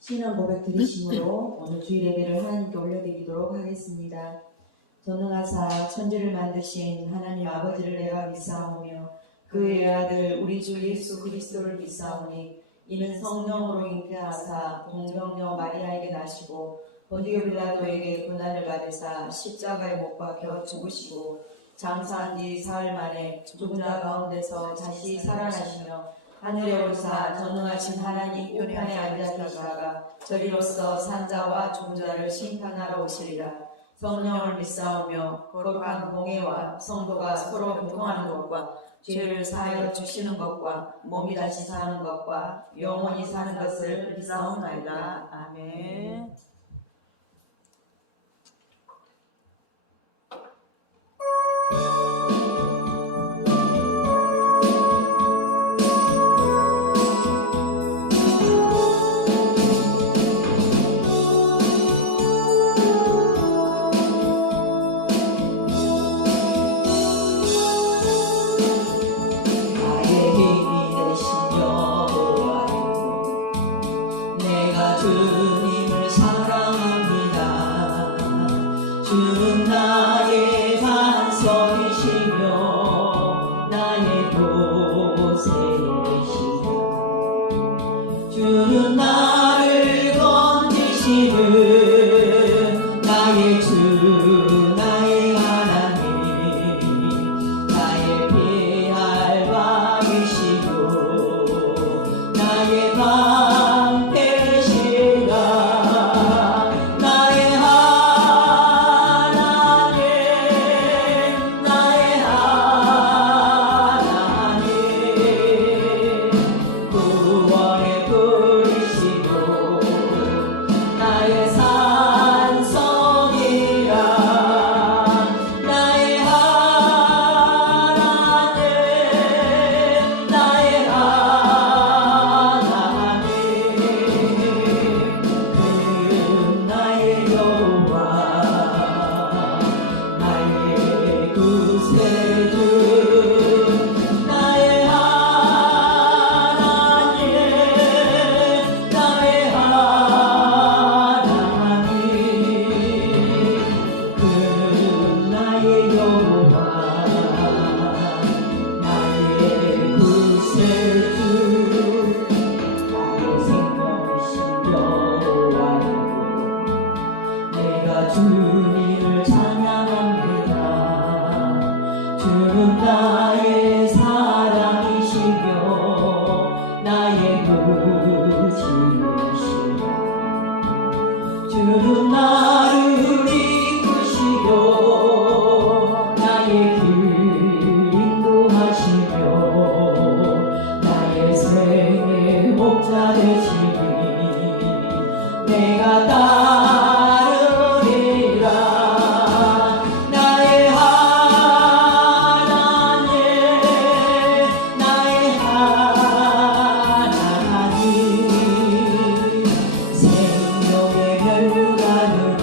신앙 고백 드리심으로 오늘 주일 예배를 하나님께 올려드리도록 하겠습니다. 전능하사 천지를 만드신 하나님 아버지를 내가 믿사오며 그의 아들 우리 주 예수 그리스도를 믿사오니 이는 성령으로 잉태하사 동정녀 마리아에게 나시고 본디오 빌라도에게 고난을 받으사 십자가에 못 박혀 죽으시고 장사한 뒤 사흘 만에 죽은 자 가운데서 다시 살아나시며 하늘에 오르사 전능하신 하나님 우편에 앉아 계시다가 저리로서 산자와 죽은 자를 심판하러 오시리라. 성령을 믿사오며 거룩한 공예와 성도가 서로 교통하는 것과 죄를 사하여 주시는 것과 몸이 다시 사는 것과 영원히 사는 것을 믿사옵나이다. 아멘. 주님을 사랑합니다. 주는 나의 반석이시며 나의 요새이시며 주는 나를 건지시는 나의 주 나의 하나님 나의 피할 왕이시고 나의 주님을 찬양합니다. 주는 나의 사랑이시며 나의 구주이시며 주는 나를 이끄시고 나의 길 인도하시며 나의 생의 목자 되시니 내가 생명의 혈관으로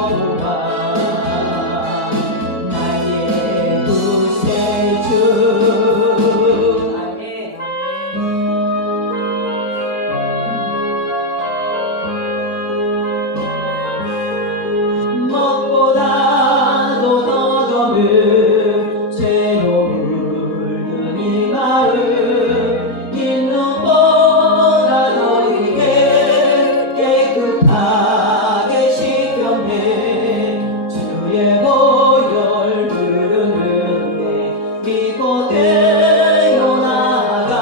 여호와 나의 구세주 아멘. 무엇보다도 더 더는 죄로 물든 이 마음 있는 보다 너희게 깨끗하게 씻겼네 주의 보혈 부르는데 믿고 되어 나아가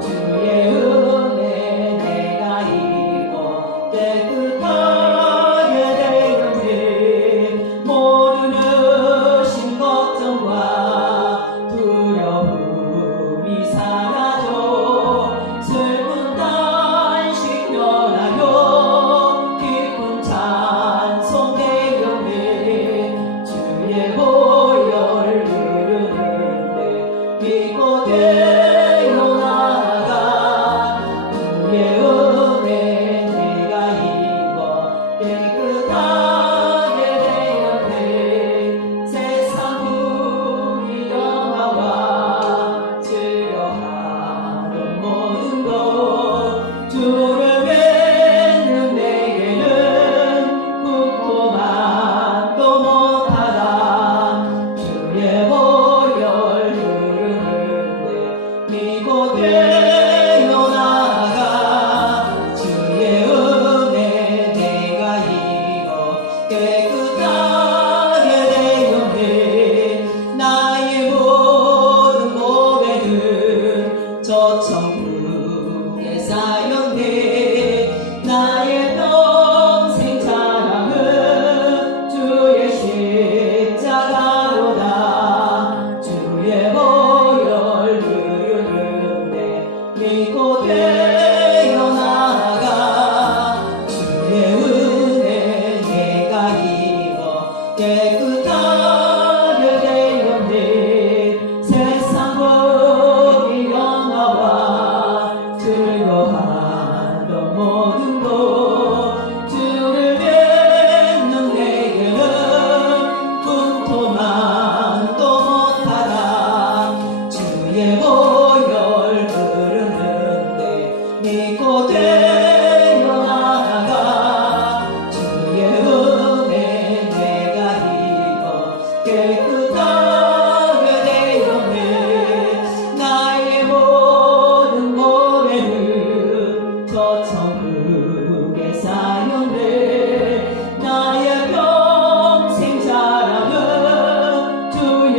주의 은혜 내가 입어 깨끗하게 되었네 모르는 심 걱정과 두려움이 사라져 슬픈 단식 변하여 기쁜 찬송 되었네 주의 보혈 부르는데 믿고 되어 나아가 주의 은혜 내가 입어 깨끗하게 되었네 세상 불의영화와 즐겨하던 모든 것 주를 뵙는 내게는 부끄만도 못하다 주의 보혈 부르는데 믿고 되어 나아가 주의 은혜 내가 입어 깨끗하게 되었네 나의 모든 고백은 저 천국에 쌓였네 나의 평생 자랑은 주의 십자가로다 주의 보혈 부르는데 믿고 되어 나아가 주의 은혜 내가 입어 깨끗하게 되었네 세상 법이 영화와 즐거워하던 모든 것 주를 뵙는 내게는 꿈토만도 못하다 주의 보혈 부르는데 믿고 되어 나아가 주의 은혜 내가 입어 깨끗하게 되었네 나의 모든 고백은 저 천국에 쌓였네 나의 평생 자랑은 주의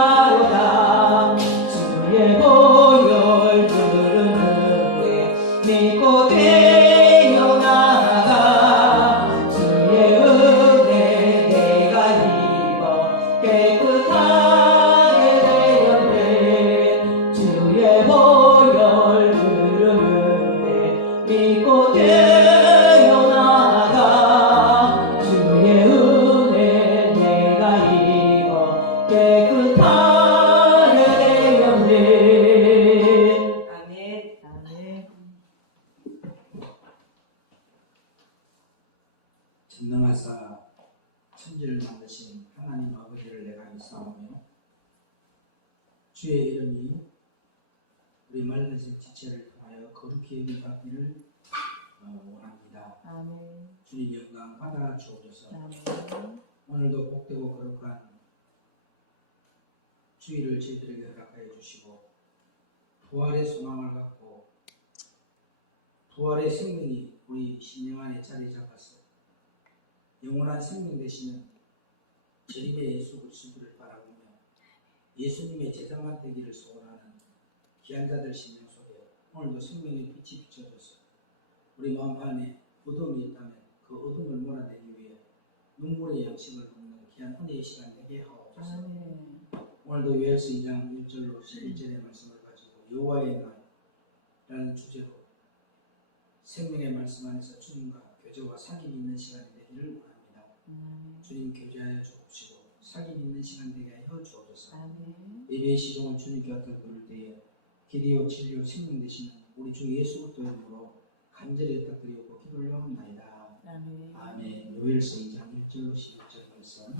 십자가로다 주의 보혈 부르는데 믿고 되어 나아가 주의 은혜 내가 입어 깨끗하게 되었네 주의 보혈 부르는데 믿고 되어 나아가 주의 은혜 내가 입어 깨끗하게 되었네 아멘. 아멘. 전능하사 천지를 만드신 하나님 아버지를 내가 믿사오며 주의 이름이 우리 말르신 지체를 통하여 거룩히 여김받기를 원합니다. 아멘. 주님 영광 받아 주옵소서. 아멘. 오늘도 복되고 거룩한 주일을 저희들에게 허락하여 주시고 부활의 소망을 갖고 부활의 생명이 우리 심령 안에 자리 잡아서 영원한 생명 되시는 재림의 예수 그리스도를 바라보며 예수님의 제자만 되기를 소원하는 귀한 자들 심령 속에 오늘도 생명의 빛이 비춰져서 우리 마음 안에 어둠이 있다면 그 어둠을 몰아내기 위해 눈물의 양식을 먹는 귀한 은혜의 시간 되게 하옵소서. 아멘. 오늘도 요엘서 2장 1절로 11절의 말씀을 가지고 여호와의 날이라는 주제로 생명의 말씀 안에서 주님과 교제와 사귐이 있는 시간이 되기를 원합니다. 주님 교제하여 주옵시고 사귐이 있는 시간 되게 하여 주옵소서. 예배의 시종을 주님께 갖다 드릴 때에 기대요 진리요 생명 되시는 우리 주 예수 그리스도 이름으로 간절히 갖다 드리고 기도를 하옵나이다. 아멘. 히브리서 2장 1절로 11절 말씀.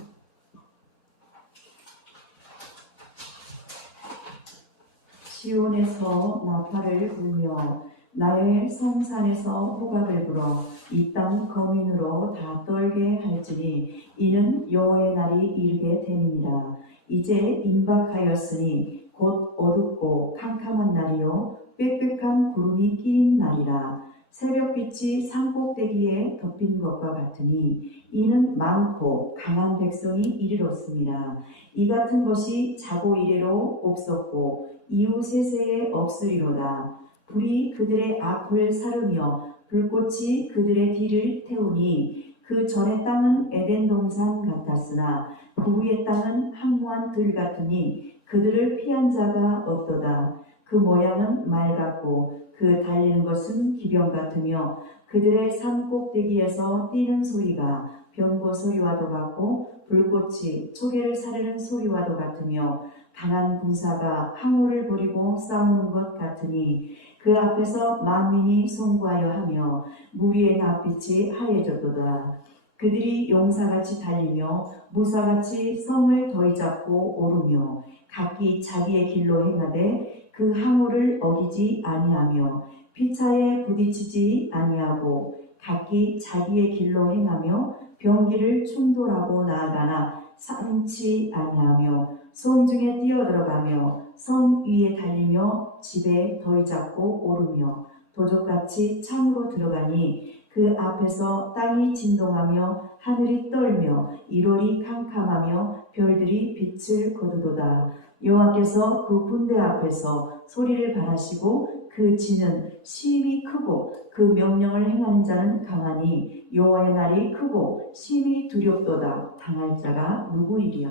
시온에서 나팔을 불며 나의 성산에서 호각을 불어 이 땅 거민으로 다 떨게 할지니 이는 여호와의 날이 이르게 됨이니라. 이제 임박하였으니 곧 어둡고 캄캄한 날이요 빽빽한 구름이 끼인 날이라. 새벽빛이 산꼭대기에 덮인 것과 같으니 이는 많고 강한 백성이 이르렀습니다. 이 같은 것이 자고 이래로 없었고 이후 세세에 없으리로다. 불이 그들의 앞을 사르며 불꽃이 그들의 뒤를 태우니 그 전의 땅은 에덴 동산 같았으나 그 후의 땅은 황무한 들 같으니 그들을 피한 자가 없도다. 그 모양은 말 같고 그 달리는 것은 기병 같으며 그들의 산 꼭대기에서 뛰는 소리가 병거 소리와도 같고 불꽃이 초계를 사르는 소리와도 같으며 강한 군사가 항우를 벌이고 싸우는 것 같으니 그 앞에서 만민이 송구하여 하며 무리의 낯빛이 하얘졌도다. 그들이 용사같이 달리며 무사같이 성을 더이잡고 오르며 각기 자기의 길로 행하되 그 항우를 어기지 아니하며 피차에 부딪히지 아니하고 각기 자기의 길로 행하며 병기를 충돌하고 나아가나 상치 아니하며 성 중에 뛰어들어가며 성 위에 달리며 집에 더이잡고 오르며 도적같이 창으로 들어가니 그 앞에서 땅이 진동하며 하늘이 떨며 이롤이 캄캄하며 별들이 빛을 거두도다. 여호와께서 그 군대 앞에서 소리를 발하시고 그 진은 심히 크고 그 명령을 행하는 자는 강하니 여호와의 날이 크고 심히 두렵도다. 당할 자가 누구이랴.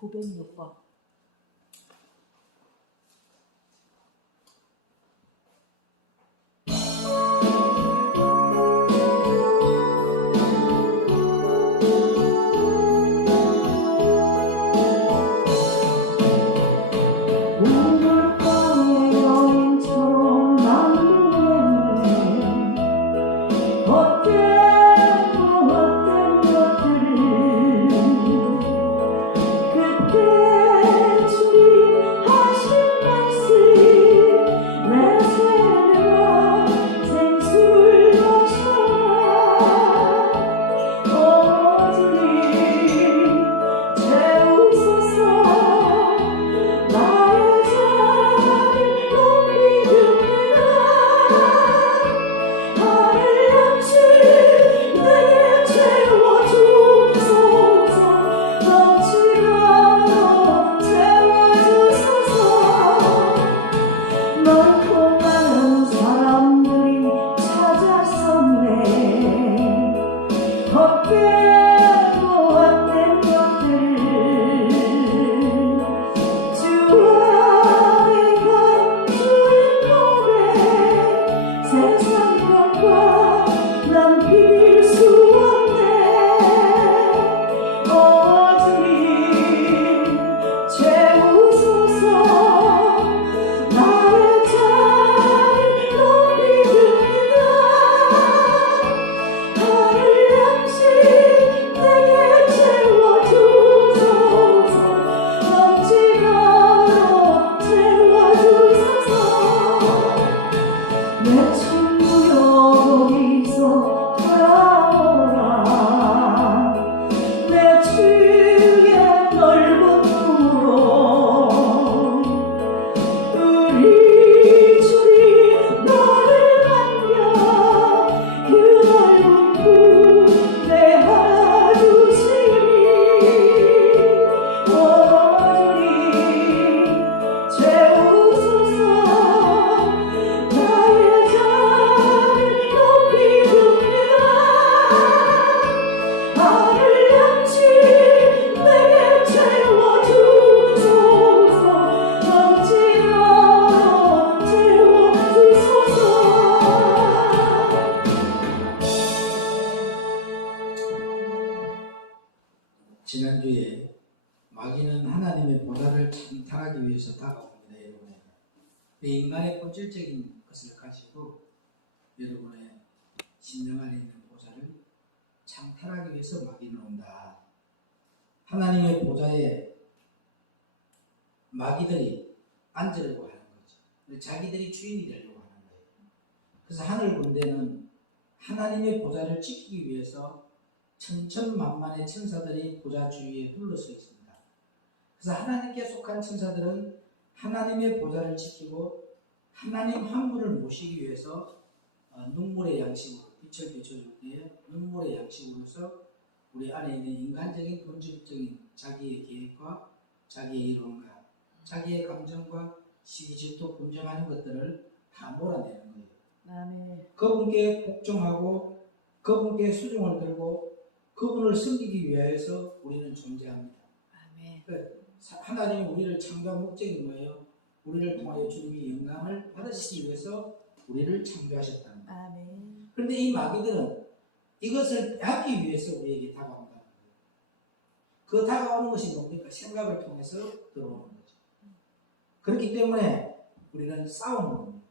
906번. 우물가의 여인처럼 남궁에 헛된 것들을 그때 주님 하신 말씀 내 생애가 생수를 마셔라. 오 주님 채우소서. 나의 자리를 높이 듭니다. 하늘 양식 내게 채워주소서. 넘치도록 채워주소서. 많고 많은 사람들이 찾아섰네. 헛되고 헛된 것들 주의 감주의 몸에 세상 것과 난 비길 수 없네. 오 주님 채우소서. 나의 자리를 높이 듭니다. 하늘 양식 내게 채워주소서. 넘치도록 채워주소서. 내 친구여 거기서 돌아오라. 내 주의 넓은 품으로 우리 주님 너를 안겨 그 넓은 품에 안아주시니. 오 주님 채우소서. 나의 자리를 높이 듭니다. 하늘 양식 내게 채워주소서. 넘치도록 채워주소서. 지난주에 마귀는 하나님의 보좌를 찬탈하기 위해서 다가옵니다. 여러분, 인간의 본질적인 것을 가지고 여러분의 심령 안에 있는 보좌를 장탈하기 위해서 마귀는 온다. 하나님의 보좌에 마귀들이 앉으려고 하는 거죠. 자기들이 주인이 되려고 하는 거예요. 그래서 하늘 군대는 하나님의 보좌를 지키기 위해서 천천만만의 천사들이 보좌 주위에 둘러서 있습니다. 그래서 하나님께 속한 천사들은 하나님의 보좌를 지키고 하나님 한 분을 모시기 위해서 눈물의 양식으로 빛을 비춰줄 때 눈물의 양식으로서 우리 안에 있는 인간적인 본질적인 자기의 계획과 자기의 이론과 자기의 감정과 시기 질투 분정하는 것들을 다 몰아내는 거예요. 아멘. 그분께 복종하고 그분께 수종을 들고 그분을 섬기기 위해서 우리는 존재합니다. 아멘. 하나님이 우리를 창조한 목적이 뭐예요? 우리를 통하여 주님이 영광을 받으시기 위해서 우리를 창조하셨다는 거예요. 아멘. 그런데 이 마귀들은 이것을 빼앗기 위해서 우리에게 다가온다는 거예요. 그 다가오는 것이 뭡니까? 생각을 통해서 들어오는 거죠. 그렇기 때문에 우리는 싸우는 겁니다.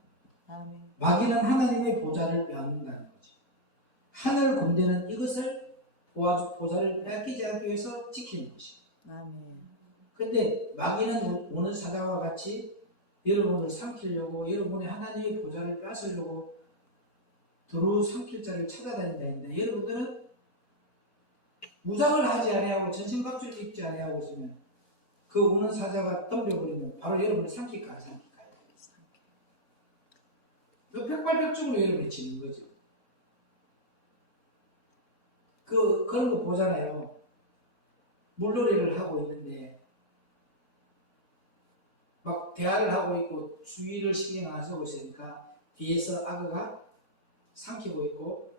아멘. 마귀는 하나님의 보좌를 빼앗는다는 거죠. 하늘 군대는 이것을 보좌를 빼앗기지 않기 위해서 지키는 것이에요. 아멘. 근데 마귀는 오는 사자와 같이 여러분을 삼키려고 여러분의 하나님의 보좌를 뺏으려고 두루 삼킬 자를 찾아다닌다 했는데 여러분들은 무장을 하지 아니하고 전신갑주를 입지 아니하고 있으면 그 오는 사자가 덤벼버리면 바로 여러분을 삼킬까 안 삼킬까요? 그 백발백중으로 여러분이 지는 거죠. 그런 거 보잖아요. 물놀이를 하고 있는데 막 대화를 하고 있고 주의를 신경 안 쓰고 있으니까 뒤에서 악어가 삼키고 있고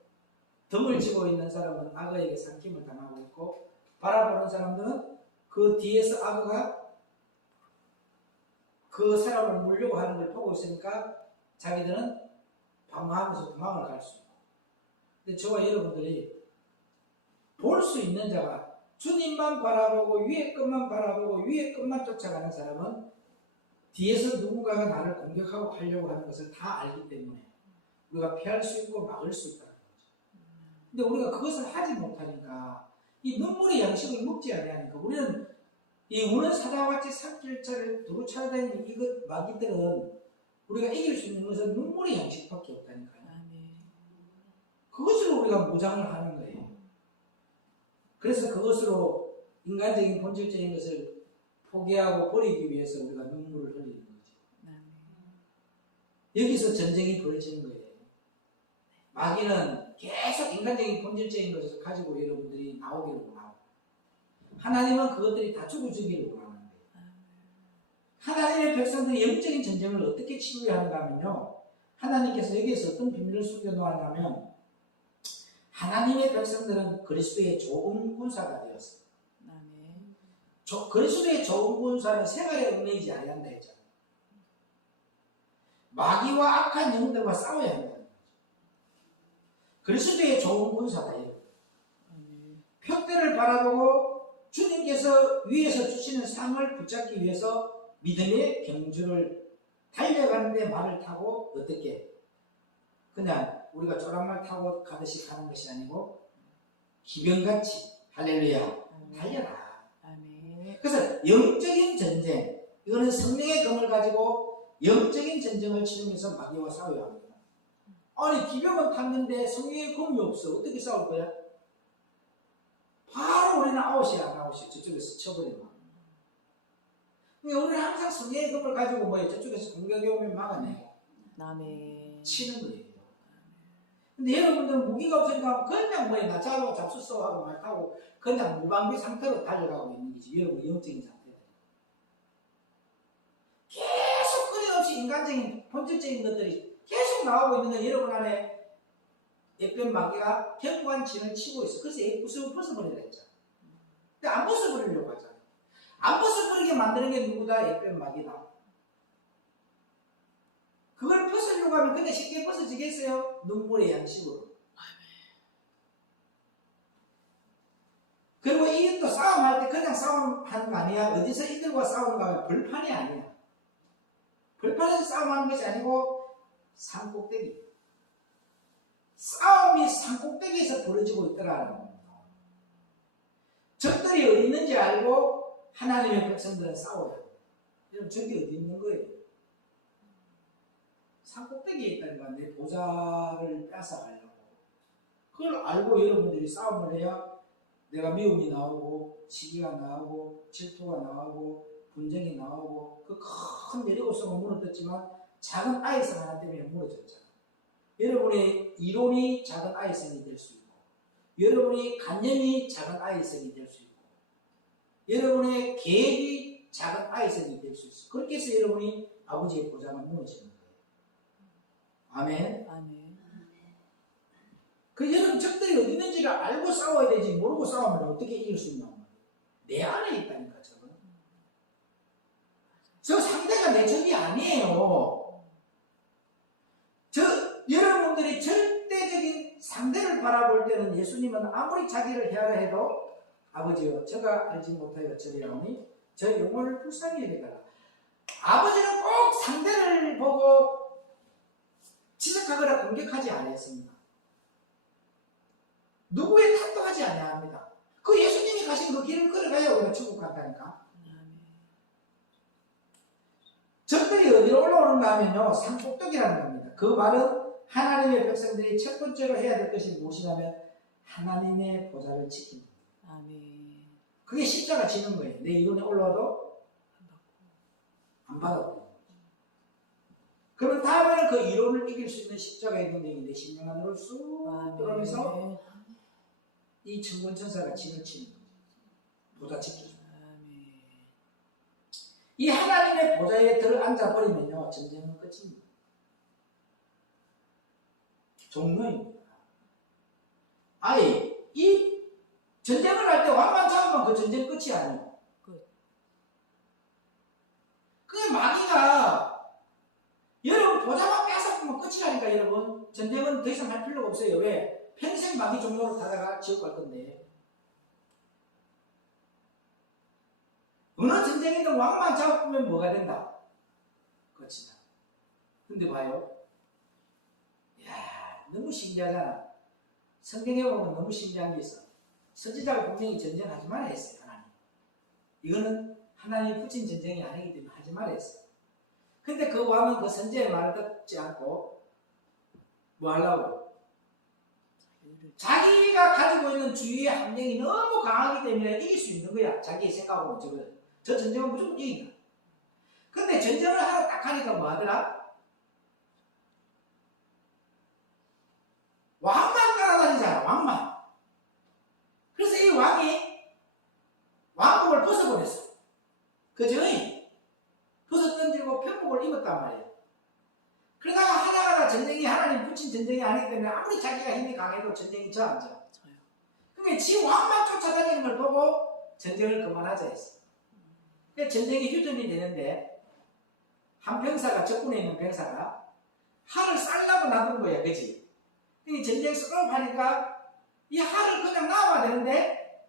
덤을 쥐고 있는 사람은 악어에게 삼킴을 당하고 있고 바라보는 사람들은 그 뒤에서 악어가 그 사람을 물려고 하는 걸 보고 있으니까 자기들은 방어하면서 도망을 갈 수 있고 근데 저와 여러분들이 볼 수 있는 자가 주님만 바라보고 위의 것만 바라보고 위의 것만 쫓아가는 사람은 뒤에서 누군가가 나를 공격하고 하려고 하는 것을 다 알기 때문에 우리가 피할 수 있고 막을 수 있다는 거죠. 근데 우리가 그것을 하지 못하니까 이 눈물의 양식을 먹지 아니하니까 우리는 이 우는 사자와 같이 삼킬자를 두루 찾아다니는 이것 마귀들은 우리가 이길 수 있는 것은 눈물의 양식밖에 없다니까요. 그것으로 우리가 무장을 하는 거예요. 그래서 그것으로 인간적인 본질적인 것을 포기하고 버리기 위해서 우리가 눈물을 흘리는 거죠. 여기서 전쟁이 벌어지는 거예요. 마귀는 계속 인간적인 본질적인 것을 가지고 여러분들이 나오기를 원하고 하나님은 그것들이 다 죽어주기를 원하는 거예요. 하나님의 백성들이 영적인 전쟁을 어떻게 치료해야 하는가 하면요. 하나님께서 여기에서 어떤 비밀을 숨겨놓았냐면 하나님의 백성들은 그리스도의 좋은 군사가 되었어요. 그리스도의 좋은 군사는 생활에 얽매이지 아니한다 했잖아요. 마귀와 악한 영들과 싸워야 한다는 거죠. 그리스도의 좋은 군사다. 표대를 바라보고 주님께서 위에서 주시는 상을 붙잡기 위해서 믿음의 경주를 달려가는데 말을 타고 어떻게 그냥 우리가 조랑말 타고 가듯이 가는 것이 아니고 기병같이 할렐루야 달려라. 그래서 영적인 전쟁 이거는 성령의 검을 가지고 영적인 전쟁을 치르면서 마귀와 싸워야 합니다. 아니 기병은 탔는데 성령의 검이 없어. 어떻게 싸울 거야? 바로 우리는 아웃이야 안 아웃이야. 저쪽에서 쳐버리면 우리는 항상 성령의 검을 가지고 뭐예요? 저쪽에서 공격이 오면 막아내고 치는 거예요. 근데 여러분들은 무기가 없으니까 그냥 뭐예요? 나차로 잡수쏘하고 말 타고 그냥 무방비 상태로 달려가고 있는 거지. 여러분 영적인 상태. 계속 끊임없이 인간적인 본질적인 것들이 계속 나오고 있는 건 여러분 안에 예쁜 마귀가 현관진을 치고 있어. 그래서 예쁘스를 벗어버리라 했잖아. 근데 안 벗어버리려고 하잖아. 안 벗어버리게 만드는 게 누구다? 예쁜 마귀다. 그걸 벗으려고 하면 그냥 쉽게 벗어지겠어요? 눈물의 양식으로. 그리고 이것도 싸움할 때 그냥 싸움하는 거 아니야. 어디서 이들과 싸우는가 하면 벌판이 아니야. 벌판에서 싸움하는 것이 아니고 산꼭대기. 싸움이 산꼭대기에서 벌어지고 있더라는 겁니다. 적들이 어디 있는지 알고 하나님의 백성들은 싸워요. 여러분 적이 어디 있는 거예요? 산 꼭대기에 있다니까 내 보좌를 뺏어가려고. 그걸 알고 여러분들이 싸움을 해야 내가 미움이 나오고 시기가 나오고 질투가 나오고 분쟁이 나오고 그 큰 메리고성은 무너졌지만 작은 아이성 하나 때문에 무너졌잖아. 여러분의 이론이 작은 아이성이 될 수 있고 여러분의 관념이 작은 아이성이 될 수 있고 여러분의 계획이 작은 아이성이 될 수 있어. 그렇게 해서 여러분이 아버지의 보좌가 무너지는 거예요. 아멘. 아멘. 그 여러분 적들이 어디 있는지가 알고 싸워야 되지 모르고 싸우면 어떻게 이길 수 있나? 내 안에 있다니까 저건. 저 상대가 내 적이 아니에요. 저 여러분들이 절대적인 상대를 바라볼 때는 예수님은 아무리 자기를 헤아려 해도 아버지여 저가 알지 못하여 저리라오니 저 영혼을 불쌍히 여겨달라. 아버지는 꼭 상대를 보고 지적하거나 공격하지 않았습니다. 누구의 탓도 하지 아니합니다. 그 예수님이 가신 그 길을 걸어가야 우리가 천국 간다니까. 적들이 어디로 올라오는가 하면요 산꼭대기라는 겁니다. 그 말은 하나님의 백성들이 첫 번째로 해야 될 것이 무엇이냐면 하나님의 보좌를 지키는 거예요. 아멘. 그게 십자가 지는 거예요. 내 이론에 올라와도 안 받아버려요. 그러면 다음에는 그 이론을 이길 수 있는 십자가의 능력이 내 심령 안으로 쑥 들어오면서 이 천군천사가 진을 치는 거예요. 보좌 지키는 거예요. 이 하나님의 보좌에 들어앉아버리면요 전쟁은 끝입니다. 종료입니다. 아예 이 전쟁을 할 때 왕만 잡으면 그 전쟁 끝이 아니에요. 그게 마귀가 여러분 보좌만 뺏어보면 끝이라니까. 여러분 전쟁은 더 이상 할 필요가 없어요. 왜? 평생 마귀 종로로 타다가 지옥 갈 건데. 어느 전쟁이든 왕만 잡으면 뭐가 된다? 끝이다. 근데 봐요. 이야, 너무 신기하잖아. 성경에 보면 너무 신기한 게 있어. 선지자가 분명히 전쟁하지 말아 했어요. 하나님. 이거는 하나님이 붙인 전쟁이 아니기 때문에 하지 말아 했어요. 근데 그 왕은 그 선지자의 말을 듣지 않고 뭐 하려고? 자기가 가지고 있는 주위의 함정이 너무 강하기 때문에 이길 수 있는 거야. 자기의 생각으로 저거는. 저 전쟁은 무조건 이긴다. 근데 전쟁을 하러 딱 하니까 뭐 하더라? 왕만 따라다니잖아. 왕만. 그래서 이 왕이 왕복을 벗어버렸어. 그죠? 벗어 던지고 편복을 입었단 말이에요. 그러다가 하나하나 전쟁이 하나님 붙인 전쟁이 아니기 때문에 아무리 자기가 힘이 강해도 전쟁이 저앉아. 그러니까 지 왕만 쫓아다니는 걸 보고 전쟁을 그만하자 했어. 그러니까 전쟁이 휴전이 되는데 한 병사가 적군에 있는 병사가 활을 쌀라고 놔둔 거야. 그치? 이 전쟁 쏘려고 하니까 이 활을 그냥 놔야 되는데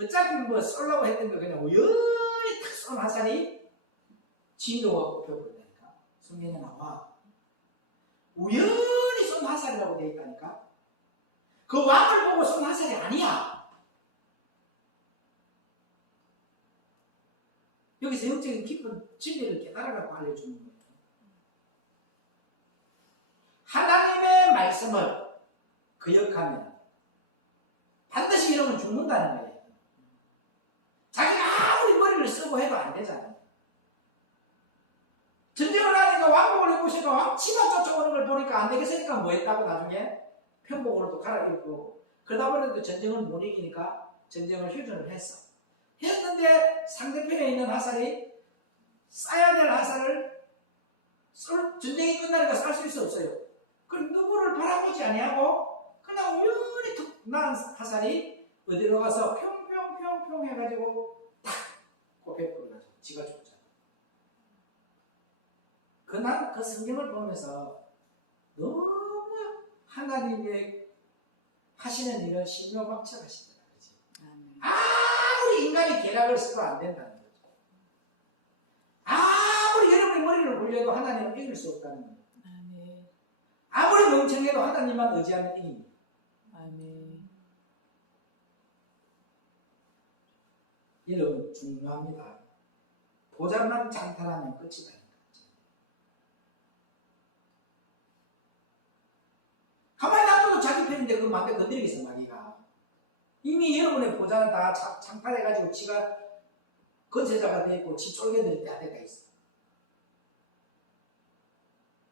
어차피 뭐 쏘려고 했던 거 그냥 우연히 탁 쏜 화살이 진도가 꼽혀버린다니까. 성경에 나와. 우연히 쏜 화살이라고 되어 있다니까. 그 왕을 보고 쏜 화살이 아니야. 여기서 영적인 깊은 진리를 깨달아갖고 알려주는 거예요. 하나님의 말씀을 거역하면 반드시 이러면 죽는다는 거예요. 자기가 아무리 머리를 쓰고 해도 안 되잖아요. 전쟁을 하니까 왕복을 입고 싶어 왕 치마 쫓아오는 걸 보니까 안 되겠으니까 뭐 했다고 나중에 편복으로 또 갈아입고 그러다 보니까 전쟁을 못 이기니까 전쟁을 휴전을 했어. 했는데 상대편에 있는 화살이 쏴야 될 화살을 전쟁이 끝나니까 쌀 수 있어 없어요? 그럼 누구를 바라보지 아니하고 그냥 우연히 툭 난 화살이 어디로 가서 평평평평 해가지고 탁 꼽혀버려가지고 지가 죽잖아. 난 그 성경을 보면서 너무 하나님의 하시는 일은 신묘막측하시더라. 그치? 아무리 인간이 계략을 써도 안 된다는 거죠. 아무리 여러분이 머리를 굴려도 하나님은 이길 수 없다는 거예요. 아무리 멍청해도 하나님만 의지하면 이깁니다. 여러분 중요합니다. 보잘만 장탄하면 끝이다. 가만히 놔둬도 자기 편인데 그걸 마음에 건드리겠어 마귀가. 이미 여러분의 보좌는 다 창탈해가지고 지가 건세자가 되고 지 쫄개들이 다 돼가 있어.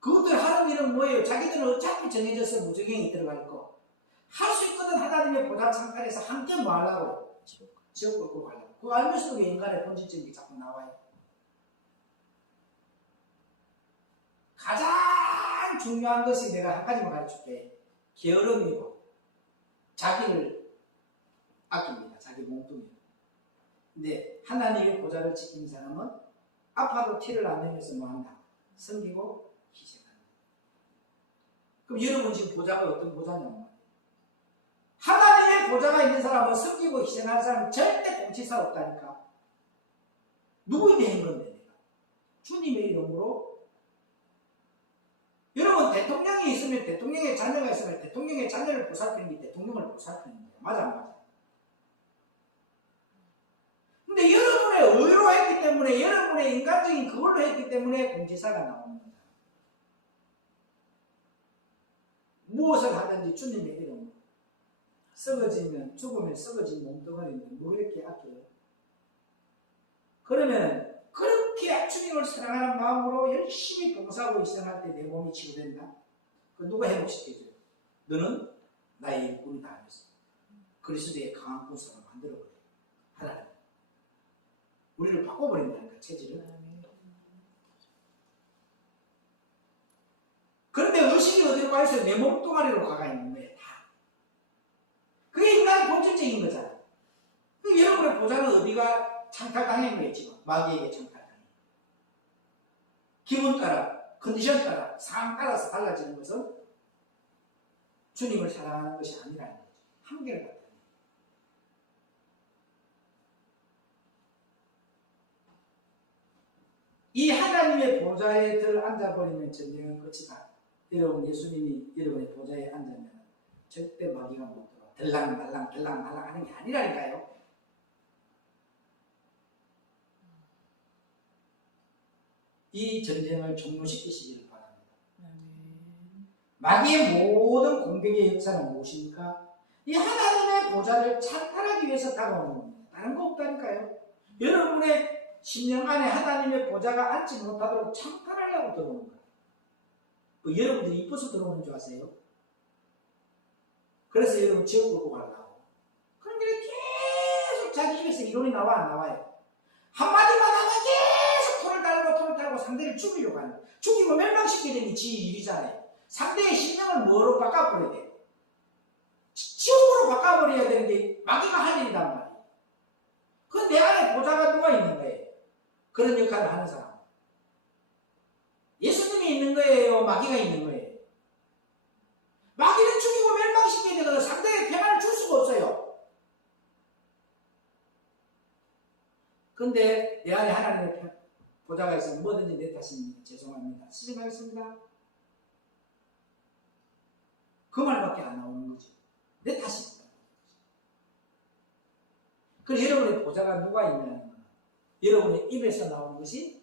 그것들 하는 일은 뭐예요? 자기들은 어차피 정해져서 무적행이 들어갈 거. 할 수 있거든 하나님의 보좌 창탈해서 함께 뭐 하려고? 지옥 끌고 가려고. 그거 알면서도 왜 인간의 본질적인 게 자꾸 나와요? 가장 중요한 것이 내가 한 가지만 가르쳐줄게. 게으름이고 자기를 아낍니다. 자기 몸뚱이. 근데 하나님의 보좌를 지키는 사람은 아파도 티를 안 내면서 뭐 한다? 섬기고 희생한다. 그럼 여러분 지금 보좌가 어떤 보좌냐고. 하나님의 보좌가 있는 사람은 섬기고 희생하는 사람은 절대 공치사 없다니까. 누구에 대한 건데 내가? 주님의 이름으로. 여러분 대통령이 있으면 대통령의 자녀가 있으면 대통령의 자녀를 보살피는 게 대통령을 보살피는 거예요. 맞아 안 맞아? 근데 여러분의 의로 했기 때문에 여러분의 인간적인 그걸로 했기 때문에 공지사가 나오는 거다. 무엇을 하든지 주님의 이름으로. 썩어지면 죽으면 썩어진 몸뚱아리는 뭐 이렇게 아껴요? 그러면 그렇게 주님을 사랑하는 마음으로 열심히 봉사하고 희생할 때 내 몸이 치유된다? 그 누가 회복시켜줘요? 너는 나의 일꾼이다 하면서 그리스도의 강한 군사로 만들어버려요. 하나님. 우리를 바꿔버린다니까 체질을. 그런데 의식이 어디로 가 있어요? 내 몸뚱아리로 가가 있는 거예요. 다. 그게 인간의 본질적인 거잖아. 여러분의 보좌는 어디가 창탈당한 거겠지만 마귀에게 창탈당해. 기분 따라, 컨디션 따라, 상황 따라서 달라지는 것은 주님을 사랑하는 것이 아니라는 거죠. 한계를 갖다. 이 하나님의 보좌에 들 앉아버리면 전쟁은 끝이다. 여러분 예수님이 여러분의 보좌에 앉으면 절대 마귀가 못 들어. 들랑말랑 들랑말랑 하는 게 아니라니까요. 이 전쟁을 종료시키시기를 바랍니다. 마귀의 모든 공격의 역사는 무엇입니까? 이 하나님의 보좌를 찬탈하기 위해서 다가오는 겁니다. 다른 거 없다니까요. 여러분의 심령 안에 하나님의 보좌가 앉지 못하도록 찬탈하려고 들어오는 거예요. 그 여러분들이 이뻐서 들어오는 줄 아세요? 그래서 여러분 지옥 끌고 가려고. 그런데 계속 자기 입에서 이론이 나와 안 나와요? 한마디만 하면 계속 털을 달고 상대를 죽이려고 하는 거예요. 죽이고 멸망시키게 되는 지 일이잖아요. 상대의 심령을 뭐로 바꿔버려야 돼요? 지옥으로 바꿔버려야 되는데 마귀가 할 일이란 말이에요. 그건 내 안에 보좌가 누가 있는 거예요? 그런 역할을 하는 사람. 예수님이 있는 거예요? 마귀가 있는 거예요? 마귀는 죽이고 멸망시키게 되거든 상대의 평안을 줄 수가 없어요. 근데 내 안에 하나님의 보좌가 있으면 뭐든지 내 탓입니다. 죄송합니다. 수정하겠습니다. 그 말밖에 안 나오는 거죠. 내 탓입니다. 그래서 여러분의 보좌가 누가 있냐는 거는 여러분의 입에서 나오는 것이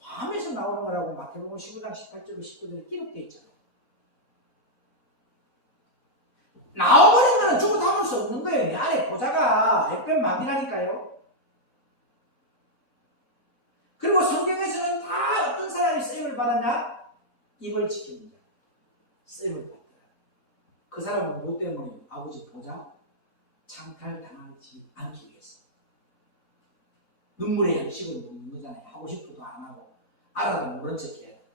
마음에서 나오는 거라고 마태복음 15장 18절 19절에 기록되어 있잖아요. 나와버린 거는 주고 담을 수 없는 거예요. 내 안에 보좌가 액변 막이라니까요. 그리고 성경에서는 다 어떤 사람이 쓰임을 받았냐? 입을 지킵니다. 쓰임을 받더라. 그 사람은 뭐 때문에? 아버지 보좌 창탈당하지 않기 위해서. 눈물의 양식을 먹는 거잖아요. 하고 싶어도 안 하고 알아도 모른 척 해야 돼.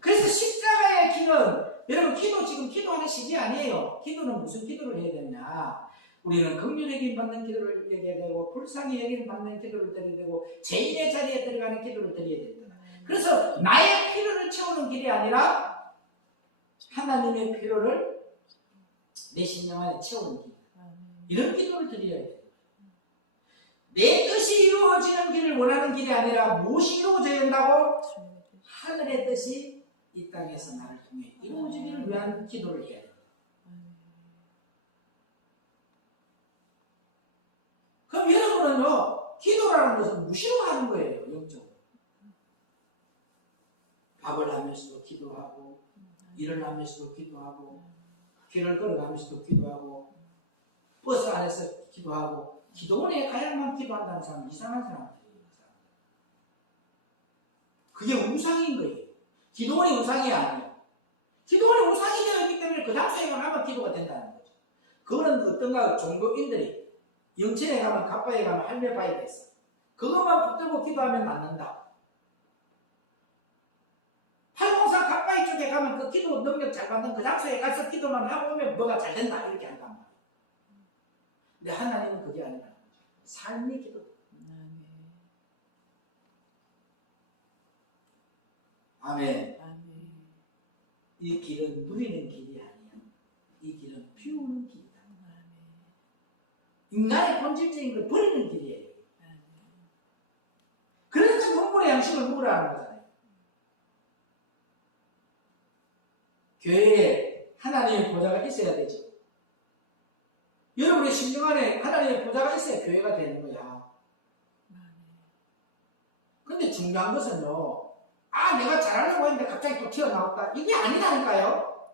그래서 십자가의 길은 여러분 기도 지금 기도하는 시기 아니에요. 기도는 무슨 기도를 해야 되냐? 우리는 긍휼의 길 받는 기도를 해야 되고 불쌍히 여기는 받는 기도를 드려야 되고 죄인의 자리에 들어가는 기도를 드려야 된다. 그래서 나의 필요를 채우는 길이 아니라 하나님의 필요를 내 심령 안에 채우는 길. 이런 기도를 드려야 돼요. 내 뜻이 이루어지는 길을 원하는 길이 아니라 무엇이 이루어져야 된다고? 하늘의 뜻이 이 땅에서 나를 통해 이루어지기를 위한 기도를 해야 됩니다. 그럼 여러분 영적으로는요, 기도라는 것은 무시로 하는 거예요. 영적으로. 밥을 하면서도 기도하고, 일을 하면서도 기도하고, 길을 걸어가면서도 기도하고, 버스 안에서 기도하고, 기도원에 가야만 기도한다는 사람은 이상한 사람들이에요. 그게 우상인 거예요. 기도원이 우상이 아니에요. 기도원이 우상이 되어 있기 때문에 그 장소에만 하면 기도가 된다는 거죠. 그거는 어떤가 종교인들이 영천에 가면 갑바에 가면 할매 바위가 있어. 그것만 붙들고 기도하면 낫는다. 팔공사 갑바위 쪽에 가면 그 기도 능력 잘 받는 그 장소에 가서 기도만 하고 오면 뭐가 잘 된다 이렇게 한단 말이에요. 근데 하나님은 그게 아니라 삶의 기도. 아멘. 이 길은 누리는 길이 아니야. 이 길은 피우는 길이다. 인간의 본질적인 걸 버리는 길이에요. 그래서 본분의 양식을 먹으라는 거잖아요. 교회에 하나님의 보좌가 있어야 되죠. 여러분의 심령 안에 하나님의 보좌가 있어야 교회가 되는 거야. 근데 중요한 것은요, 내가 잘하려고 했는데 갑자기 또 튀어나왔다. 이게 아니라니까요.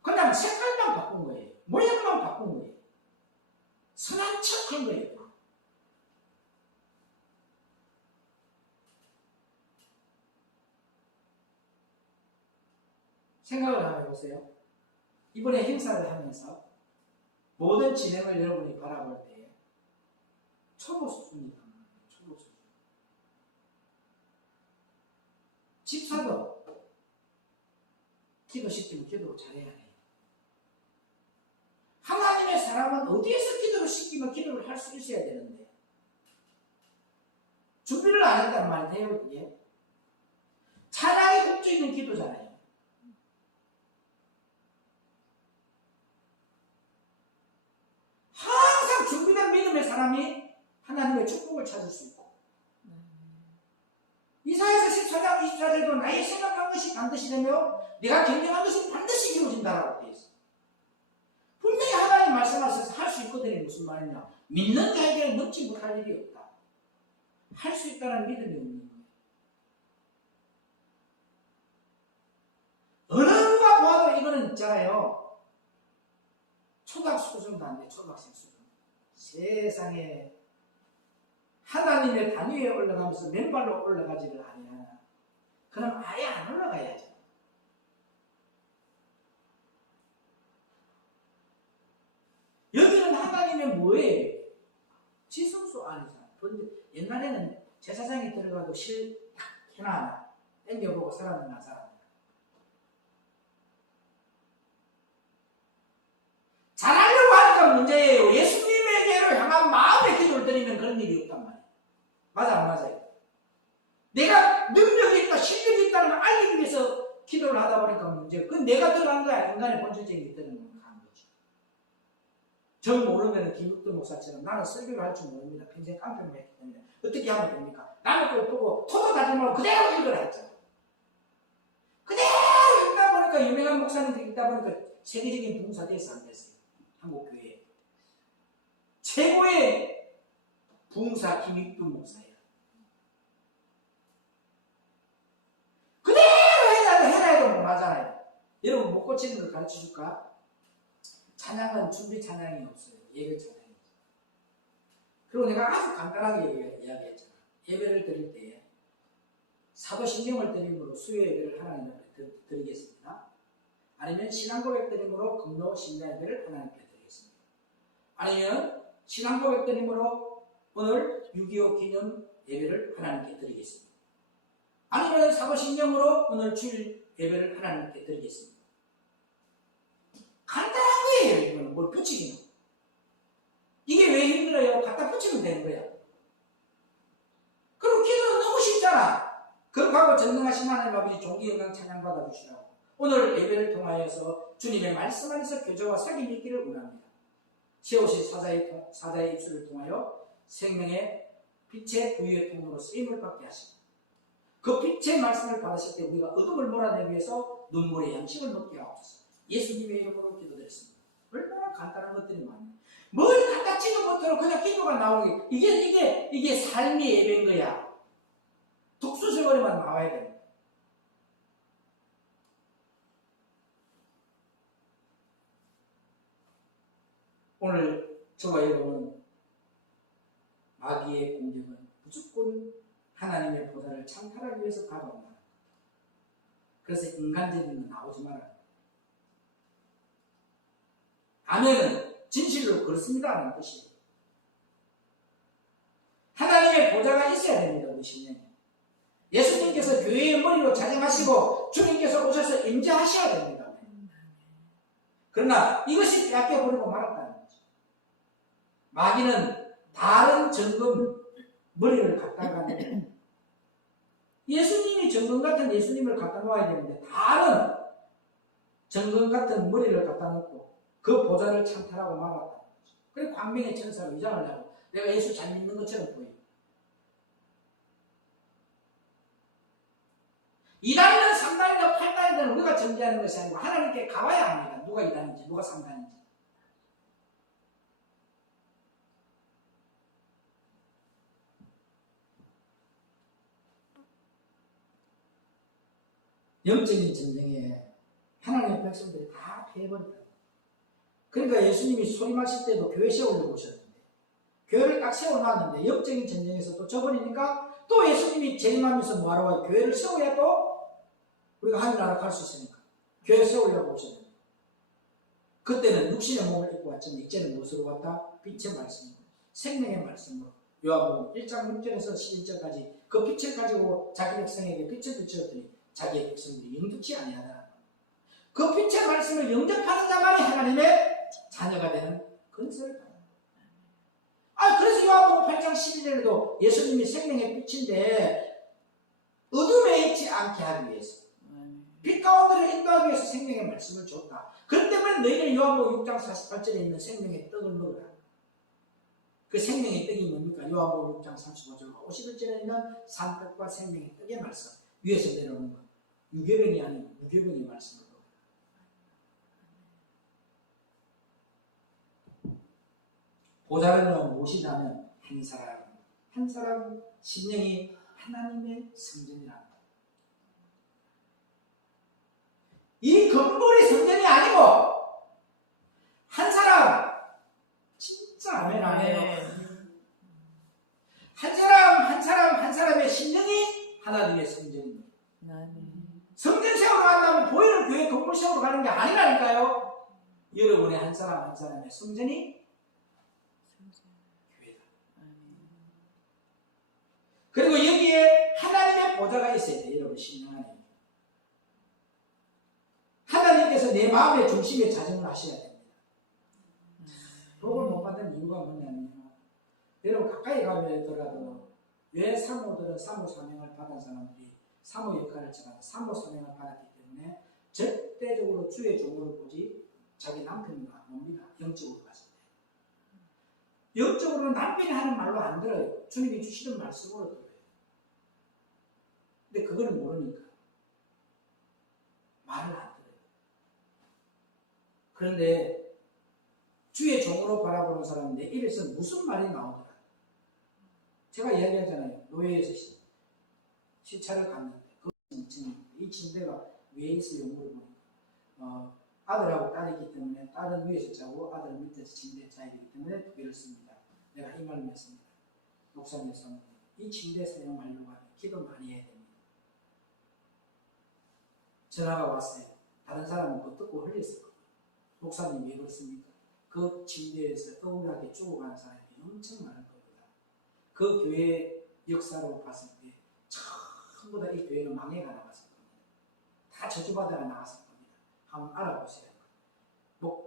그냥 색깔만 바꾼 거예요. 모양만 바꾼 거예요. 선한 척 한 거예요. 생각을 한번 해보세요. 이번에 행사를 하면서 모든 진행을 여러분이 바라볼 때 초보 수준이다. 초보 수준. 집사도 기도시키면 기도를 잘해야 돼. 하나님의 사람은 어디에서 기도를 시키면 기도를 할 수 있어야 되는데 준비를 안 했단 말이에요. 그게 찬양이 굽져 있는 기도잖아요. 항상 준비된 믿음의 사람이 하나님의 축복을 찾을 수 있고, 이사야서 14장 24절도 나의 생각한 것이 반드시 되며 내가 경영한 것이 반드시 이루어진다라고 되어 있어요. 분명히 하나님 말씀하셔서 할 수 있거든요. 무슨 말이냐, 믿는 자에게는 넘지 못할 일이 없다. 할 수 있다는 믿음이 없는 거예요. 어느 누가 보아도 이거는 있잖아요. 초등학 수준도 안 돼. 초등학생 수준. 세상에 하나님의 단위에 올라가면서 맨발로 올라가지를 아니야. 그럼 아예 안 올라가야죠. 여기는 하나님의 뭐예요? 지성소 아니잖아. 옛날에는 제사장이 들어가도 실 하나 땡겨보고 살아난 사람. 잘하려고 하니까 문제예요. 예수님에게로 향한 마음의 기도를 드리면 그런 일이 없단 말이에요. 맞아 안 맞아요? 내가 능력이 있다, 실력이 있다는 걸 알리기 위해서 기도를 하다 보니까 문제예요. 그건 내가 들어간 거야. 인간의 본질적인 게 드는 건 간 거죠. 정 모르면 김육도 목사처럼 나는 설교를 할 줄 모릅니다. 평생 깡패를 했기 때문에 어떻게 하면 됩니까? 남의 걸 보고 토도 가지 말고 그대로 읽으라 했잖아. 그대로 읽다 보니까 유명한 목사님들이 읽다 보니까 세계적인 봉사 돼서 안 됐어요. 한국 교회 최고의 봉사 김익두 목사예요. 그대로 해라 해도 못 하잖아요. 여러분 못 고치는 걸 가르쳐 줄까? 찬양은 준비 찬양이 없어요. 예배 찬양이 없어요. 그리고 내가 아주 간단하게 이야기했잖아. 예배를 드릴 때 사도신경을 드림으로 수요 예배를 하나님 앞에 드리겠습니다. 아니면 신앙고백 드림으로 금노 신자 예배를 하나님께 드리겠습니다. 아니면 신앙고백 드림으로 오늘 6.25 기념 예배를 하나님께 드리겠습니다. 아니면 사도신경으로 오늘 주일 예배를 하나님께 드리겠습니다. 간단한 거예요. 이거는 뭘 붙이기는. 이게 왜 힘들어요? 갖다 붙이면 되는 거야. 그리고 기도는 너무 쉽잖아. 거룩하고 전능하신 하나님 아버지 종기 영광 찬양 받아주시라고 오늘 예배를 통하여서 주님의 말씀 안에서 교제와 사귐이 있기를 원합니다. 세우신 사자의 입술을 통하여 생명의 빛의 부유의 통로로 쓰임을 받게 하시고 그 빛의 말씀을 받으실 때 우리가 어둠을 몰아내기 위해서 눈물의 양식을 먹게 하옵소서. 예수님의 이름으로 기도드렸습니다. 얼마나 간단한 것들이 많아요. 뭘 갖다 지금부터는 그냥 기도가 나오는 게 이게 삶의 예배인 거야. 독수술거리만 나와야 돼. 오늘 저와 여러분 마귀의 공격은 무조건 하나님의 보좌를 창탈하기 위해서 다가온다. 그래서 인간적인 거 나오지 마라. 아멘은 진실로 그렇습니다라는 뜻이에요. 하나님의 보좌가 있어야 됩니다. 우리 신령에. 예수님께서 교회의 머리로 자정하시고 주님께서 오셔서 임재하셔야 됩니다. 그러나 이것이 빼앗겨버리고 말았다는 거죠. 마귀는 다른 정금 머리를 갖다가 예수님이 정금 같은 예수님을 갖다 놓아야 되는데 다른 정금 같은 머리를 갖다 놓고 그 보좌를 창탈하고 말았다는 거죠. 그리고 광명의 천사가 위장을 하고 내가 예수 잘 믿는 것처럼 보여. 이단이든 삼단이든 팔단이든 우리가 정죄하는 것이 아니고 하나님께 가봐야 합니다. 누가 이단인지 누가 삼단인지. 영적인 전쟁에 하나님의 백성들이 다 패해버렸다. 그러니까 예수님이 소리 마실 때도 교회 세우려고 오셨는데 교회를 딱 세워놨는데 영적인 전쟁에서 또 져버리니까 또 예수님이 재림하면서 뭐하러 와요? 교회를 세워야 또 우리가 하늘나라 갈 수 있으니까 교회 세우려고 오셨는데 그때는 육신의 몸을 입고 왔지만 이제는 무엇으로 왔다? 빛의 말씀으로 생명의 말씀으로 요한복음 1장 6절에서 11절까지 그 빛을 가지고 자기 백성에게 빛을 비추었더니 자기의 백성들이 영접치 아니하더라. 그 빛의 말씀을 영접하는 자만이 하나님의 자녀가 되는 건설을 받는 거예요. 그래서 요한복음 8장 12절에도 예수님이 생명의 빛인데 어둠에 있지 않게 하기 위해서 빛 가운데를 인도하기 위해서 생명의 말씀을 줬다. 그렇기 때문에 너희는 요한복음 6장 48절에 있는 생명의 떡을 먹으라. 그 생명의 떡이 뭡니까? 요한복음 6장 35절과 51절에 있는 산떡과 생명의 떡의 말씀 위에서 내려오는 것. 유교병이 아니고 무교병의 말씀을 먹으라. 보좌는 무엇이냐면 한 사람 심령이 하나님의 성전이라는 거예요. 이 건물이 성전이 아니고 한 사람 진짜 아멘 아멘. 한 사람의 심령이 하나님의 성전입니다. 성전 세우러 간다면 보이는 교회 건물 세우러 가는 게 아니라니까요. 여러분의 한 사람의 성전이 교회다. 그리고 여기에 하나님의 보좌가 있어야 돼요. 여러분 신령 안에. 하나님께서 내 마음의 중심에 자정을 하셔야 됩니다. 복을 못 받는 이유가 뭐냐면 여러분 가까이 가더라도 왜 사모들은 사모 사명을 받은 사람들이 사모 역할을 정하고 사모 사명을 받았기 때문에 절대적으로 주의 종으로 보지 자기 남편과 봅니다. 영적으로 봤을 때. 영적으로는 남편이 하는 말로 안 들어요. 주님이 주시는 말씀으로 들어요. 근데 그거는 모르니까 말을 안 들어요. 그런데 주의 종으로 바라보는 사람은 내 입에서 무슨 말이 나오더라. 제가 이야기하잖아요. 노예에서 시차를 갔는데 이 침대가 위에 있어요. 물어보니까 아들하고 딸이기 때문에 딸은 위에서 자고 아들은 밑에서 침대에 자야 되기 때문에 두 개를 씁니다. 내가 이 말을 했습니다. 목사님 사모님 이 침대 사용하려고 하면 기도 많이 해야 됩니다. 전화가 왔어요. 다른 사람은 그거 듣고 흘렸을 거예요. 목사님 왜 그렇습니까? 그 침대에서 억울하게 죽어가는 사람이 엄청 많을 겁니다. 그 교회 역사로 봤을 때 전부 다 이 교회는 망해가 나갔을 겁니다. 다 저주받아가 나갔을 겁니다. 한번 알아보세요.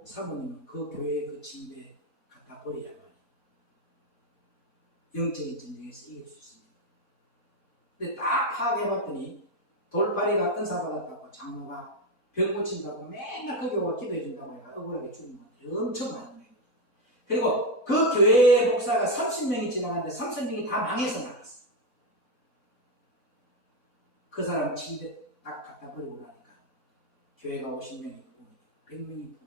사모님은 그 교회의 그 침대에 갖다 버려야만 영적인 전쟁에서 이길 수 있습니다. 근데 딱 파악해봤더니 돌파리가 은사받았다고 장로가 병 고친다고 맨날 거기 오고 기도해준다고 해가 억울하게 죽는 분들이 엄청 많은 거예요. 그리고 그 교회의 목사가 30명이 지나갔는데 30명이 다 망해서 나갔어. 그 사람 침대 딱 갖다 버리고 나니까 교회가 50명이 부흥이 100명이 부흥이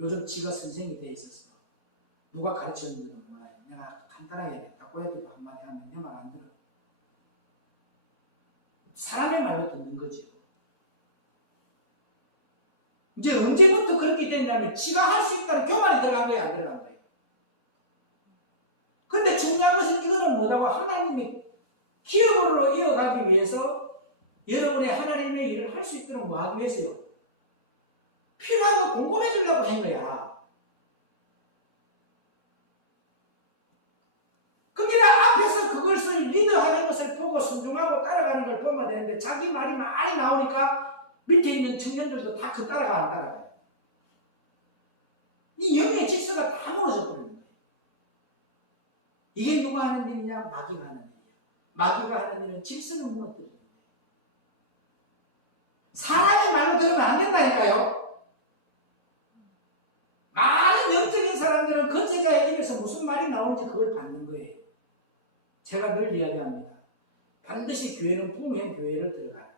요즘 지가 선생이 돼 있어서 누가 가르쳤는지는 몰라요. 내가 간단하게 닭고야기도 한마디 하면 내 말 안 들어. 사람의 말로 듣는 거죠. 이제 언제부터 그렇게 됐냐면 지가 할 수 있다는 교만이 들어간 거예요, 안 들어간 거예요. 근데 중요한 것은 이거는 뭐라고 하나님이 기업으로 이어가기 위해서 여러분의 하나님의 일을 할 수 있도록 뭐 하기 위해서요? 필요한 거 공급해 주려고 한 거야. 그러니까 앞에서 그것을 리더하는 것을 보고 순종하고 따라가는 걸 보면 되는데 자기 말이 많이 나오니까 밑에 있는 청년들도 다 그 따라가 안 따라가요. 이 영의 질서가 다 무너져 버리는 거예요. 이게 누가 하는 일이냐? 마귀가 하는 일이야. 마귀가 하는 일은 질서는 무너뜨리는 거예요. 사람의 말로 들으면 안 된다니까요. 많은 영적인 사람들은 건세자의 입에서 무슨 말이 나오는지 그걸 받는 거예요. 제가 늘 이야기합니다. 반드시 교회는 부흥의 교회를 들어가요.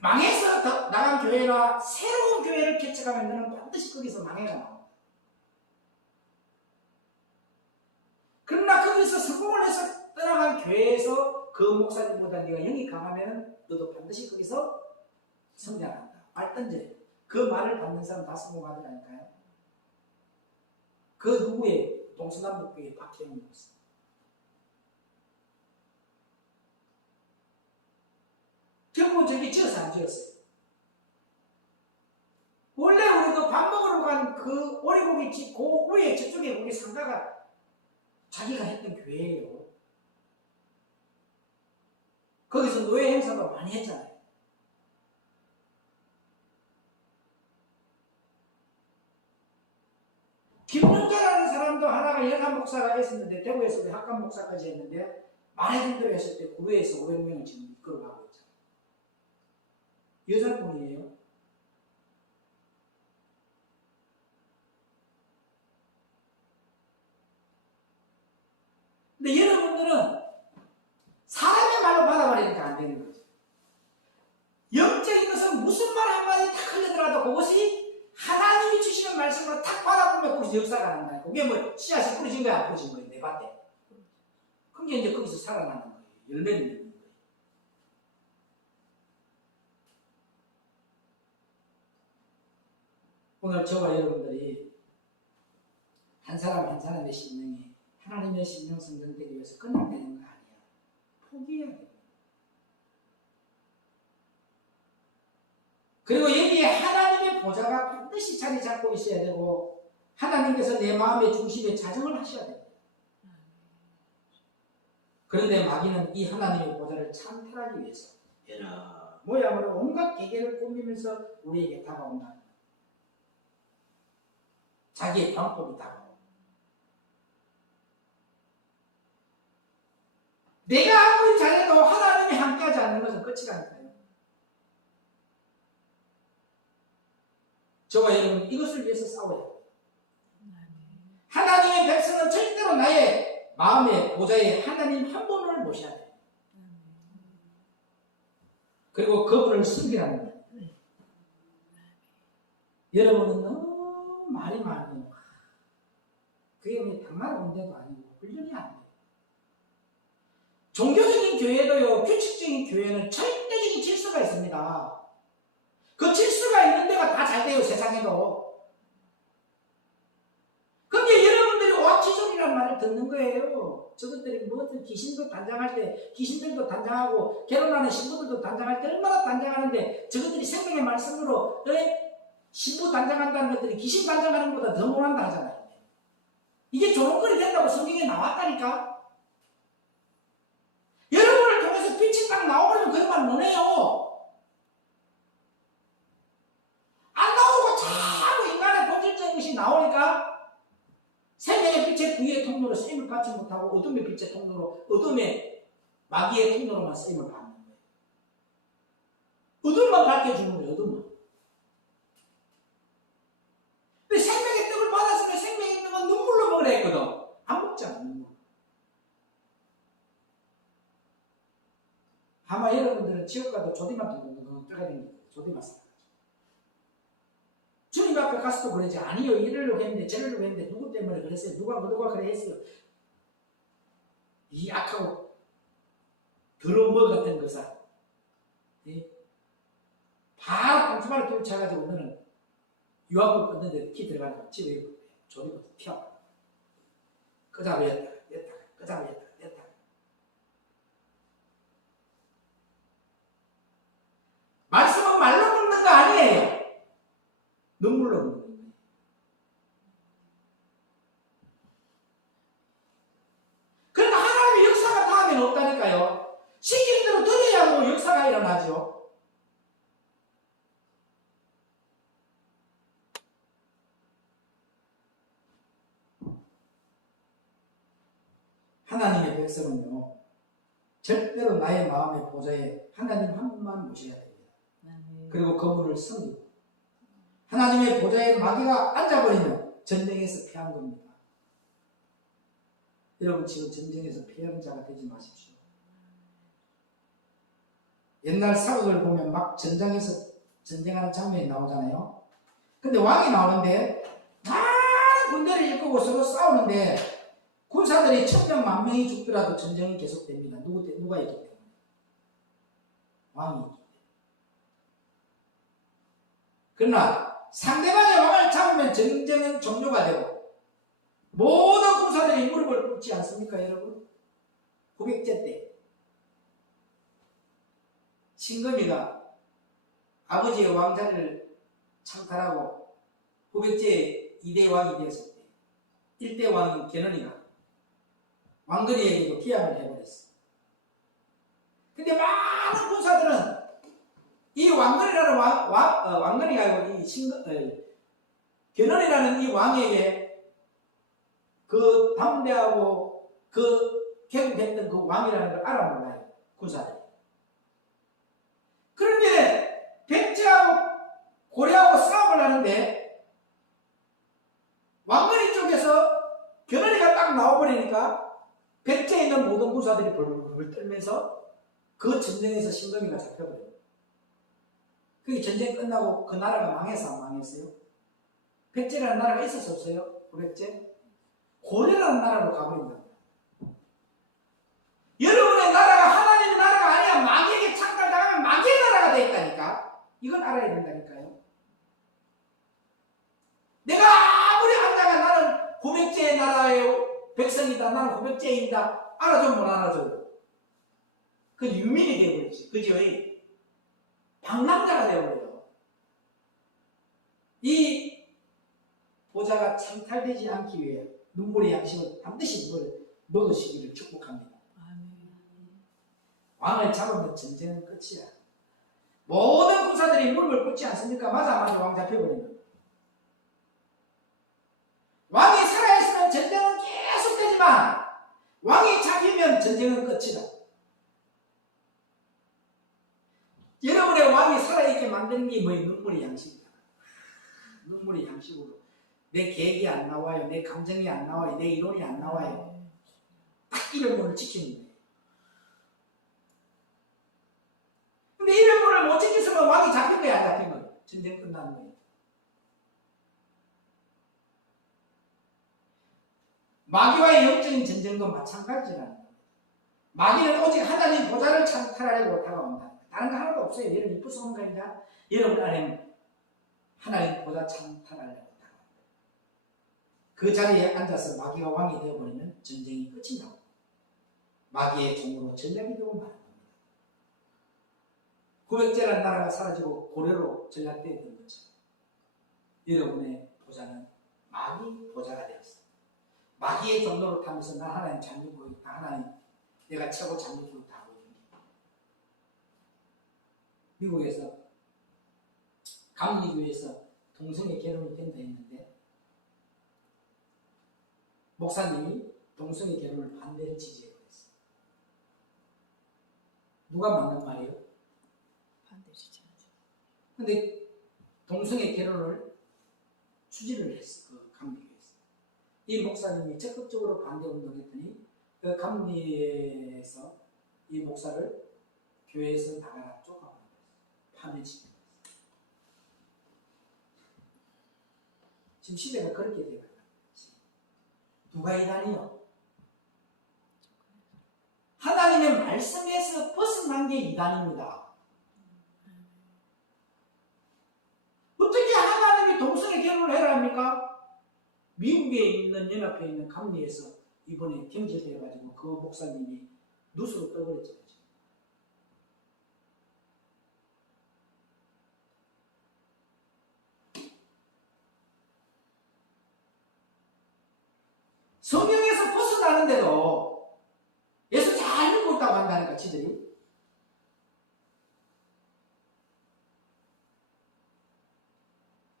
망해서 나간 교회나 새로운 교회를 개척하면 너는 반드시 거기서 망해가 나옵니다. 그러나 거기서 성공을 해서 떠나간 교회에서 그 목사님보다 네가 영이 강하면 너도 반드시 거기서 성장한다. 말 던져요. 그 말을 받는 사람 다 성공하더라니까요. 그 누구의 동서남북교회 박혜영 목사. 결국 저기 지어서 안 지었어요. 원래 우리도 밥 먹으러 간 그 오리고기 집, 그 위에 저쪽에 우리 상가가 자기가 했던 교회예요. 거기서 노예 행사도 많이 했잖아요. 김윤자라는 사람도 하나가 연합 목사가 있었는데 대구에서도 학관 목사까지 했는데 많은 분들이 했을 때 구회에서 500명을 지금 이끌어가고 있잖아요. 여자분이에요. 근데 여러분들은 사람의 말로 받아버리니까 안 되는 거죠. 영적인 것은 무슨 말 한마디 딱 흘러들어도 그것이 하나님이 주시는 말씀으로 탁 받아보면 거기서 역사가 난다. 그게 뭐 씨앗이 뿌려진 거야, 안 뿌려진 거예요, 내 밭에. 그게 이제 거기서 살아나는 거예요. 열매를 맺는 거예요. 오늘 저와 여러분들이 한 사람 한 사람의 심령이 하나님의 심령 성전되기 위해서 그냥 되는 거 아니야. 포기해야 돼. 그리고 여기에 하나님의 보좌가 반드시 자리 잡고 있어야 되고 하나님께서 내 마음의 중심에 자정을 하셔야 돼요. 그런데 마귀는 이 하나님의 보좌를 찬탈하기 위해서 여러 모양으로 온갖 계계를 꾸미면서 우리에게 다가온다. 자기의 방법이 다가오고 내가 아무리 잘해도 하나님이 함께하지 않는 것은 끝이라니까요. 저와 여러분 이것을 위해서 싸워야 해요. 하나님의 백성은 절대로 나의 마음의 보좌에 하나님 한 분을 모셔야 돼요. 그리고 그분을 섬기라는 거예요. 여러분은 너무 말이 많아요. 그게 왜 당나라 군대도 아니고 훈련이 안 돼요. 종교적인 교회도요, 규칙적인 교회는 절대적인 질서가 있습니다. 그 질서가 있는 데가 다 잘 돼요, 세상에도. 근데 여러분들이 오합지졸이라는 말을 듣는 거예요. 저것들이 뭐든 귀신도 단장할 때, 귀신들도 단장하고, 결혼하는 신부들도 단장할 때 얼마나 단장하는데, 저것들이 생명의 말씀으로, 신부 단장한다는 것들이 귀신 단장하는 것보다 더 못한다 하잖아요. 이게 조롱거리 된다고 성경에 나왔다니까? 여러분을 통해서 빛이 딱 나오면 그런 말 못해요. 안 나오고 자꾸 인간의 본질적인 것이 나오니까 생명의 빛의 구유의 통로로 쓰임을 받지 못하고 어둠의 빛의 통로로, 어둠의 마귀의 통로로만 쓰임을 받는 거예요. 어둠만 밝혀주는 거예요, 어둠만. 근데 생명의 떡을 받았으면 생명의 떡은 눈물로 먹으라 했거든. 안 먹잖아, 눈물. 아마 여러분들은 지옥 가도 조디만 두고 뼈가 댕기고 조디만 살아가죠. 앞에 가서도 그러지. 아니요, 이러려고 했는데 저러려고 했는데 누구 때문에 그랬어요? 누가 그래 했어요? 이 악하고 더러운 것 같은 거사. 예? 바로 꽁투마를 뚫쳐가지고 너는 유학을 끊는데 키 들어가서 집에 조리고 튀어. 끄잡아였다, 냈다, 끄잡아였다, 냈다. 말씀은 말로 묻는 거 아니에요. 눈물로 묻는 거예요. 그러니까 하나님의 역사가 다음에는 없다니까요. 시키는 대로 들어야 뭐 역사가 일어나죠. 하나님의 백성은요, 절대로 나의 마음의 보좌에 하나님 한 분만 모셔야 됩니다. 그리고 그분을 섬기고, 하나님의 보좌에 마귀가 앉아버리면 전쟁에서 패한 겁니다. 여러분 지금 전쟁에서 패한 자가 되지 마십시오. 옛날 사극을 보면 막 전장에서 전쟁하는 장면이 나오잖아요. 근데 왕이 나오는데 많은 군대를 이끌고 서로 싸우는데 군사들이 1000명, 10,000명이 죽더라도 전쟁은 계속됩니다. 누가 있기 때문에? 왕이 있기 때문에. 그러나 상대방의 왕을 잡으면 전쟁은 종료가 되고 모든 군사들이 무릎을 꿇지 않습니까, 여러분? 구백제 때 신금이가 아버지의 왕자를 창탈하고 구백제 2대 왕이 되었을 때 1대 왕인 견훤이가 왕건이에게도 기합을 해버렸어. 근데 많은 군사들은 이 왕건이라는 왕건이가 아니고 견훤이라는 이 왕에게 그 담대하고 그 개국했던 그 왕이라는 걸 알아 몰라요, 군사들이. 그런데 백제하고 고려하고 싸움을 하는데 왕건이 쪽에서 견훤이가 딱 나와버리니까 백제에 있는 모든 군사들이 벌벌 떨면서 그 전쟁에서 신금이가 잡혀버려요. 그게 전쟁 끝나고 그 나라가 망해서 안 망했어요? 백제라는 나라가 있었어 없어요? 고백제? 고려라는 나라로 가버린다. 여러분의 나라가 하나님의 나라가 아니야. 마귀에게 창탈당하면 마귀의 나라가 돼 있다니까. 이건 알아야 된다니까요. 내가 아무리 한다가 나는 고백제의 나라의 백성이다, 나는 고백제인다, 알아주면 못 알아줘요. 그 유민이 되어버리지. 그죠? 방랑자가 되어버려요. 이 보좌가 창탈되지 않기 위해 눈물의 양식을 반드시 먹으시기를 축복합니다. 왕을 잡으면 전쟁은 끝이야. 모든 군사들이 무릎을 꿇지 않습니까? 맞아 왕 잡혀버리면. 왕이 살아있으면 전쟁은 계속되지만 왕이 잡히면 전쟁은 끝이다. 여러분의 왕이 살아있게 만드는 게 뭐예요? 눈물의 양식이다. 눈물의 양식으로 내 계획이 안 나와요. 내 감정이 안 나와요. 내 이론이 안 나와요. 딱 이런 분을 지키는 거예요. 근데 이런 분을 못 지켰으면 왕이 잡힌 거야, 안 잡힌 거야? 전쟁 끝나는 거예요. 마귀와의 영적인 전쟁도 마찬가지라는 거예요. 마귀는 오직 하나님 보좌를 창탈하려고 다가온다. 다른 거 하나도 없어요. 여러분 이쁘서 오는 거니까 여러분 안에는 하나님 보좌 창탈하려고 다가온다. 그 자리에 앉아서 마귀가 왕이 되어버리면 전쟁이 끝이 나고 마귀의 종으로 전략이 되고 말합니다. 구백제라는 나라가 사라지고 고려로 전락되었던 것처럼 여러분의 보좌는 마귀 보좌가 되었습니다. 마귀의 종로를 타면서 나 하나님 잠기고 있다. 하나님 내가 최고 잠기고 있다 하고 있는 게 미국에서 감리교에서 동성애 결혼이 된다 했는데 목사님이 동성애 결혼을 반대를 지지해버렸어요. 누가 맞는 말이에요? 반대 지지하죠. 근데 동성애 결혼을 추진을 했어. 그 감리교에서. 이 목사님이 적극적으로 반대 운동했더니 그 감리에서 이 목사를 교회에서 나가라 쫓아버렸어요. 파면시켰어요. 지금 시대가 그렇게 되어가요. 누가 이단이요? 하나님의 말씀에서 벗어난 게 이단입니다. 어떻게 하나님이 동성애 결혼을 해라 합니까? 미국에 있는 연합회에 있는 감리에서 이번에 경질되어가지고 그 목사님이 누수로 떠버렸죠. 성경에서 벗어나는데도 예수 잘 믿고 있다고 한다니까 지들이.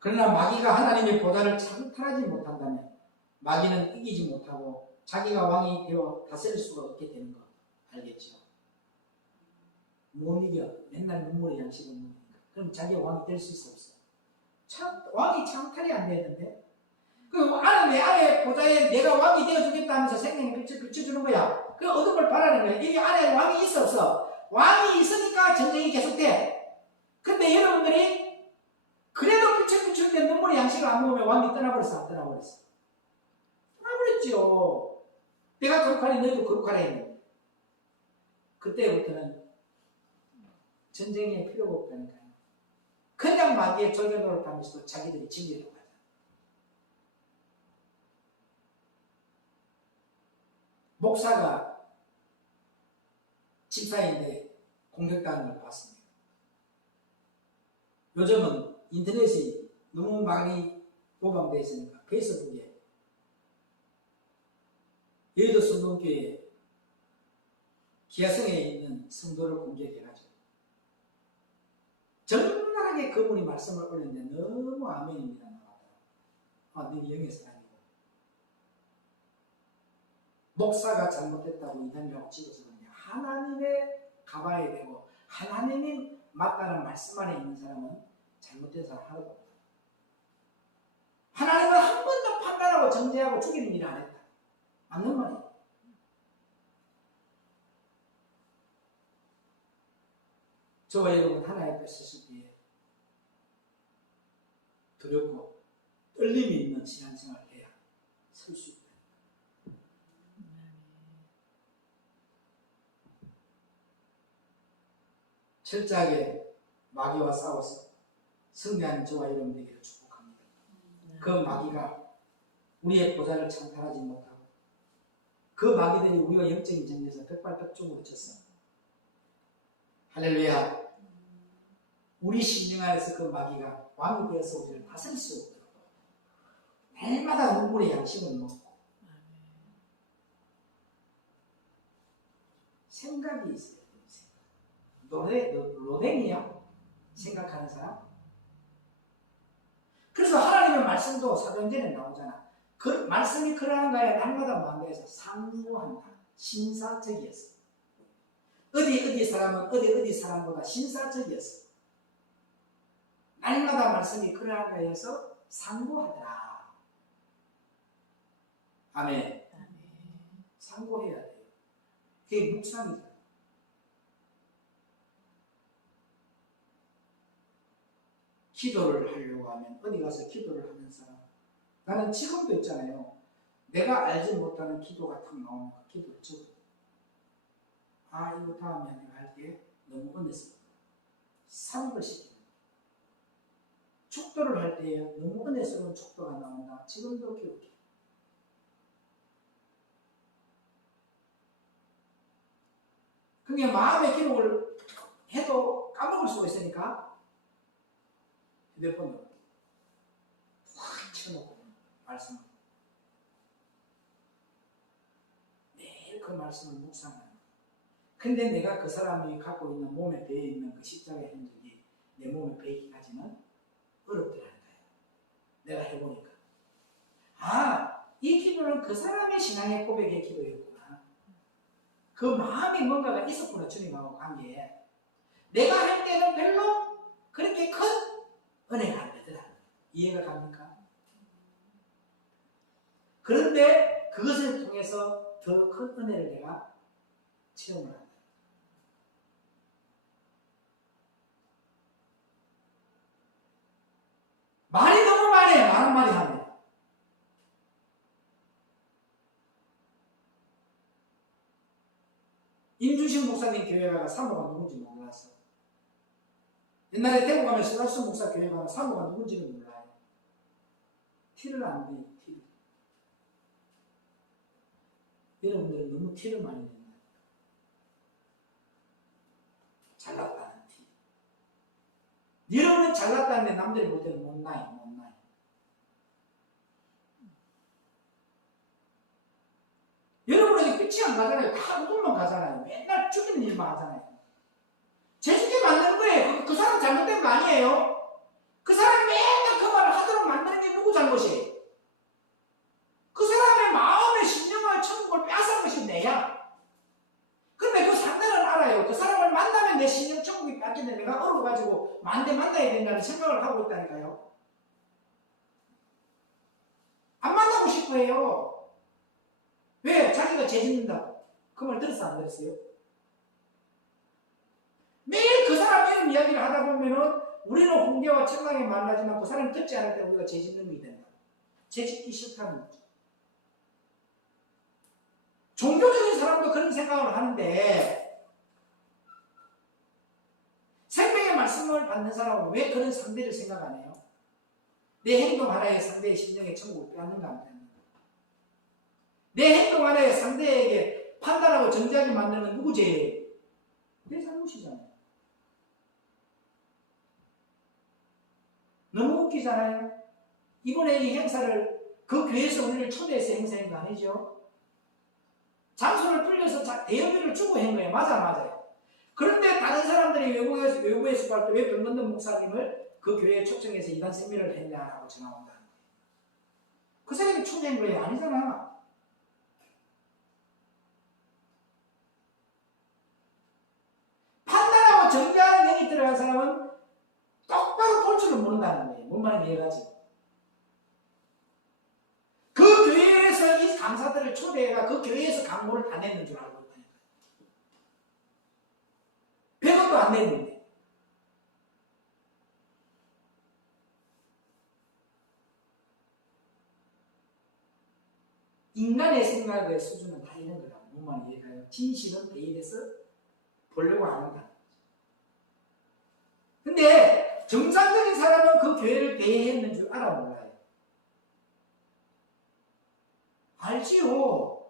그러나 마귀가 하나님의 보좌를 창탈하지 못한다면 마귀는 이기지 못하고 자기가 왕이 되어 다스릴 수가 없게 되는 거 알겠죠? 못 이겨. 맨날 눈물의 양식을 먹으니까. 그럼 자기가 왕이 될 수 있어 없어? 왕이 창탈이 안 되는데 그 내 아내 보좌에 내가 왕이 되어주겠다면서 생명을 비춰주는 거야. 그 어둠을 바라는 거야. 이게 안에 왕이 있어 없어? 왕이 있으니까 전쟁이 계속돼. 근데 여러분들이 그래도 비출 때 눈물의 양식을 안 먹으면 왕이 떠나버렸어 안 떠나버렸어? 떠나버렸죠. 내가 거룩하니 너희도 거룩하라 했는데 그때부터는 전쟁에 필요가 없다니까요. 그냥 마귀의 절개도를 타면서도 자기들이 진리라고 하잖아. 목사가 집사인데 공격당하는 걸 봤습니다. 요즘은 인터넷이 너무 많이 보강되어 있으니까 페이스북에 여의도 성동교회 기아성에 있는 성도를 공격해가지고 적나라하게 그분이 말씀을 올렸는데 너무 아멘입니다. 너희 영의 사람이고 목사가 잘못했다고 이단이라고 찍어서 그러냐. 하나님의 가봐야 되고 하나님이 맞다는 말씀 안에 있는 사람은 잘못된 사람 하나도 없다. 하나님은 한 번도 판단하고 정죄하고 죽이는 일을 안 했다. 맞는 말이에요. 저와 여러분 하나님 앞에 서실 때에 두렵고 떨림이 있는 신앙생활을 해야 설 수 있다. 철저하게 마귀와 싸워서 승리하는 저와 여러분 되기를 축복합니다. 그 마귀가 우리의 보좌를 창탈하지 못하고 그 마귀들이 우리와 영적인 전쟁에서 백발백중으로 쳤어. 할렐루야. 우리 심령 안에서 그 마귀가 왕이 되어서 우리를 다스릴 수 없도록 날마다 눈물의 양식을 먹고 생각이 있어요. 로댕이야? 생각하는 사람? 그래서 하나님의 말씀도 사도행전에 나오잖아. 그 말씀이 그러한가에 날마다 마음에서 상고한다. 신사적이었어. 어디 사람은 어디 사람보다 신사적이었어. 날마다 말씀이 그러한가에 해서 상고하더라. 아멘. 상고해야 돼요. 그게 묵상이죠. 기도를 하려고 하면 어디 가서 기도를 하는 사람. 나는 지금도 있잖아요. 내가 알지 못하는 기도가 탁 나오면 그 기도를 적어. 이거 다음에 내가 할게. 너무 은혜스러워. 삽입을 시키는 거예요. 축도를 할 때 너무 은혜스러운 축도가 나온다. 지금도 기억해. 그게 마음의 기록을 해도 까먹을 수가 있으니까 휴대폰으로 확 쳐놓고 말씀을 매일 그 말씀을 묵상하는 거예요. 근데 내가 그 사람이 갖고 있는 몸에 배어 있는 그 십자가의 흔적이 내 몸에 배기까지는 어렵더라는 거예요. 내가 해보니까 이 기도는 그 사람의 신앙의 고백의 기도였구나. 그 마음이 뭔가가 있었구나. 주님하고 관계에 내가 할 때는 별로 그렇게 큰 은혜가 안 되더라. 이해가 갑니까? 그런데 그것을 통해서 더 큰 은혜를 내가 체험을 한다. 말이 너무 많아요. 말은 말이 하네. 임준식 목사님 교회 가가 사모가 누군지 몰랐어. 옛날에 대구 가면 소라스 목사 교회 가면 사모가 누군지는 몰라요. 티를 안 내요. 티를. 여러분들은 너무 티를 많이 낸다. 잘났다는 티. 여러분은 잘났다는데 남들이 볼 때는 못나요. 못나요. 여러분에게 끝이 안 가잖아요. 다 우물만 가잖아요. 맨날 죽이는 일만 하잖아요. 재수게 만드는 거예요. 그 사람 잘못된 거 아니에요. 그 사람이 맨날 그 말을 하도록 만드는 게 누구 잘못이에요? 그 사람의 마음의 신령한 천국을 빼앗은 것이 내야. 근데 그 상대는 알아요. 그 사람을 만나면 내 신령 천국이 뺏기는데 내가 어려워가지고 만대 만나야 된다는 생각을 하고 있다니까요. 안 만나고 싶어요. 왜? 자기가 죄 짓는다고. 그 말 들었어 안 들었어요? 매일 그 사람 이런 이야기를 하다 보면은 우리는 홍대와 청강에 만나지만 그 사람이 듣지 않을 때 우리가 죄 짓는 게 된다. 죄 짓기 싫다는 거죠. 종교적인 사람도 그런 생각을 하는데 생명의 말씀을 받는 사람은 왜 그런 상대를 생각 안 해요? 내 행동 하나에 상대의 심령의 천국을 빼앗는가 안 빼앗는가? 내 행동 하나에 상대에게 판단하고 정죄하게 만드는 누구 죄예요? 내 잘못이잖아요. 너무 웃기잖아요. 이번에 이 행사를 그 교회에서 우리를 초대해서 행사한 거 아니죠? 장소를 빌려서 대여비를 주고 한 거예요. 맞아요. 그런데 다른 사람들이 외국에서 갈 때 왜 변건덕 목사님을 그 교회에 초청해서 이단 세미나를 했냐라고 전화 온다는 거예요. 그 사람이 초대한 거예요. 아니잖아. 판단하고 정죄하는 행위 들어간 사람은 똑바로 볼 줄을 모른다는 거예요. 뭔 말인지 이해가지? 그 교회에서 이 강사들을 초대해가 그 교회에서 강고를 다 냈는 줄 알고 있다니까. 100원도 안 냈는데. 인간의 생각의 수준은 다 이런 거라고. 뭔 말인지 이해가요? 진실은 대입해서 보려고 하는 거다. 근데 정상적인 사람은 그 교회를 배회했는 줄 알아 몰라요? 알지요.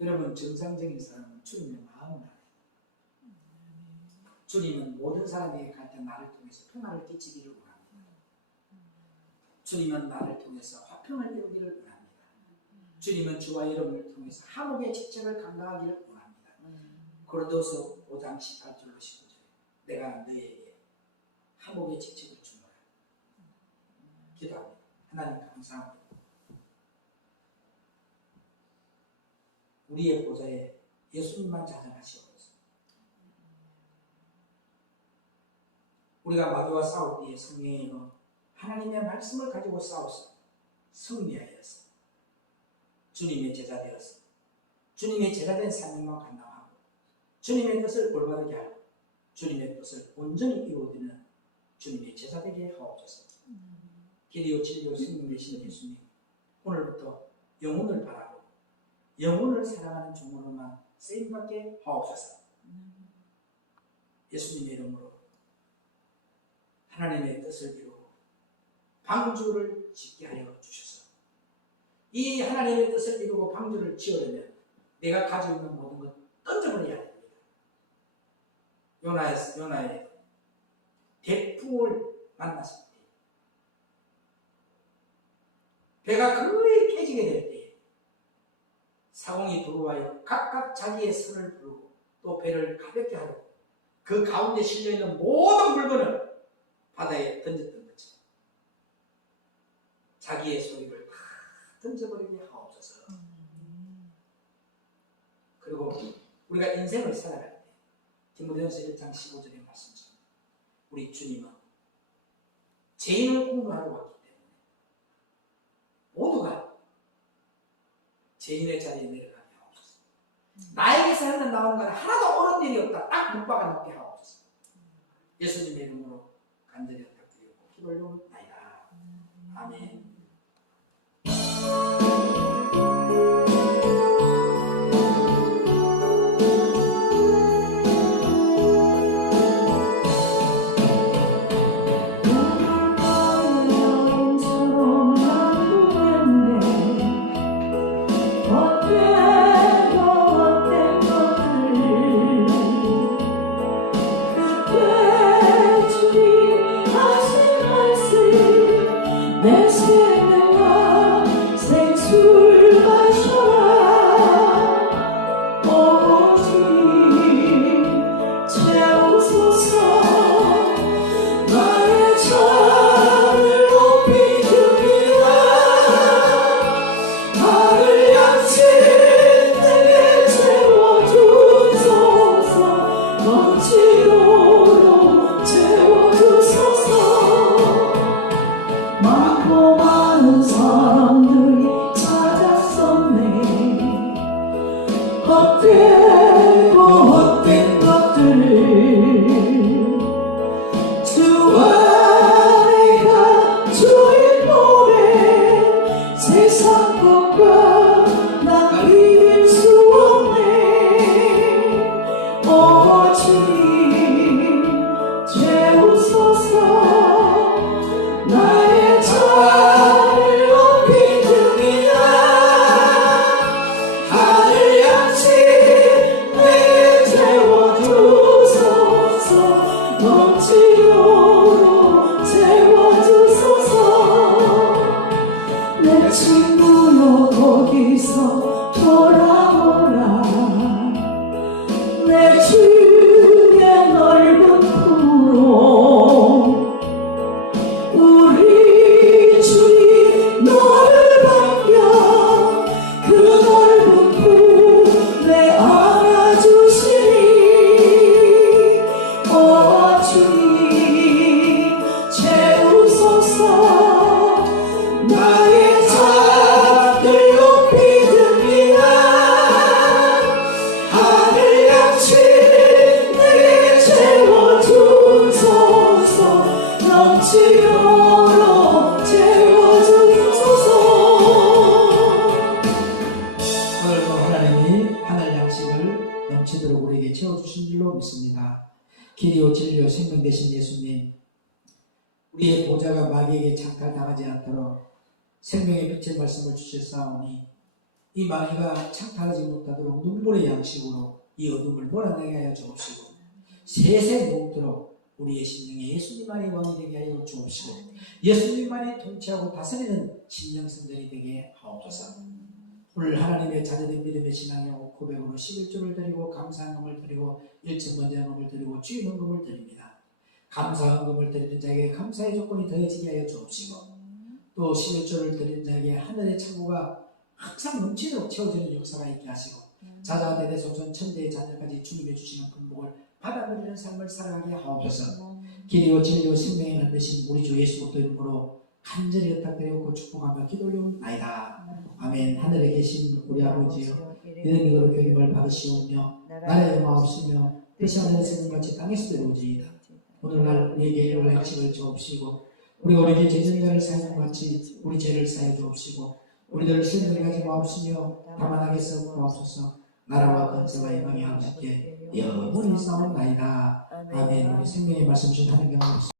여러분 정상적인 사람은 주님의 마음을 알아요. 주님은 모든 사람에게 갈 때 나를 통해서 평안을 끼치기를 원합니다. 주님은 나를 통해서 화평을 이루기를 원합니다. 주님은 주와 여러분을 통해서 화목의 직책을 감당하기를 원합니다. 고린도서 5장 18절로 19절 내가 너에게 화목의 직책을 주노라. 기도합니다. 하나님 감사합니다. 우리의 보좌에 예수님만 자정하시옵소서. 우리가 마귀와 싸울 때에 성령의 하나님의 말씀을 가지고 싸워서 승리하였어. 주님의 제자 되었어. 주님의 제자된 사명만 감당하고 주님의 뜻을 올바르게 하고 주님의 뜻을 온전히 이루어지는 주님의 제자 되게 하옵소서. 길이요 진리요 생명 되시는 예수님, 오늘부터 영혼을 바라고 영혼을 사랑하는 종으로만 쓰임받게 하옵소서. 예수님의 이름으로 하나님의 뜻을 이루고 방주를 짓게 하여 주셔서 이 하나님의 뜻을 이루고 방주를 지으려면 내가 가지고 있는 모든 것 던져버려야 됩니다. 요나의 대풍을 만났을 때 배가 거의 깨지게 될 때 사공이 들어와요. 각각 자기의 선을 부르고 또 배를 가볍게 하려고 그 가운데 실려있는 모든 물건을 바다에 던졌던 거죠. 자기의 소유를 다 던져버리게 하옵소서. 그리고 우리가 인생을 살아갈 때 디모데전서 1장 15절의 말씀처럼 우리 주님은 죄인을 공부하러 왔기 때문에 모두가 죄인의 자리에 내려가게 하옵소서. 나에게서 흘러나오는 건 하나도 옳은 일이 없다. 딱 묵박아 놓게 하옵소서. 예수님의 이름으로 간절히 부탁드리고 기도를 올리옵나이다. 아멘. 치료로 채워주소서. 오늘도 하나님이 하늘 양식을 넘치도록 우리에게 채워주신 줄로 믿습니다. 길이요 진리요 생명 되신 예수님, 우리의 보좌가 마귀에게 창탈당하지 않도록 생명의 빛의 말씀을 주셨사오니 이 마귀가 창탈하지 못하도록 눈물의 양식으로 이 어둠을 몰아내게 하여 주옵시고 세세 무없도록 우리의 심령에 예수님만이 왕이 되게 하여 주옵시고 예수님만이 통치하고 다스리는 심령 성전이 되게 하옵소서. 오늘 하나님의 자녀된 믿음의 신앙의 고백으로 11조를 드리고 감사헌금을 드리고 일천번제헌금을 드리고 주임헌금을 드립니다. 감사헌금을 드리는 자에게 감사의 조건이 더해지게 하여 주옵시고 또 11조를 드리는 자에게 하늘의 창고가 항상 넘치도록 채워지는 역사가 있게 하시고 자자대대손손 천대의 자녀까지 주님의 주시는 분복을 받아들이는 삶을 살아가게 하옵소서. 길이요 진리요 생명의 만드신 우리 주 예수 그리스도 이름으로 간절히 부탁드리고 축복하며 기도 올리옵나이다. 아멘. 하늘에 계신 우리 아버지여, 이름이 거룩히 여김을 받으시오며 나라의 영화없으며 뜻이 하늘에서 있는같이 땅에서도 이루어지이다. 오늘날 우리에게 일용할 양식을 주옵시고 우리가 우리에게 죄진자를 사하는 것 같이 우리 죄를 사해 주옵시고 우리들을 시험에 가지 마옵시며 다만 하게 써 주옵소서. 나라와 권세와 영광이 함께 영원히 싸움나이다. 아멘. 우리 생명의 말씀 중 하나님 경험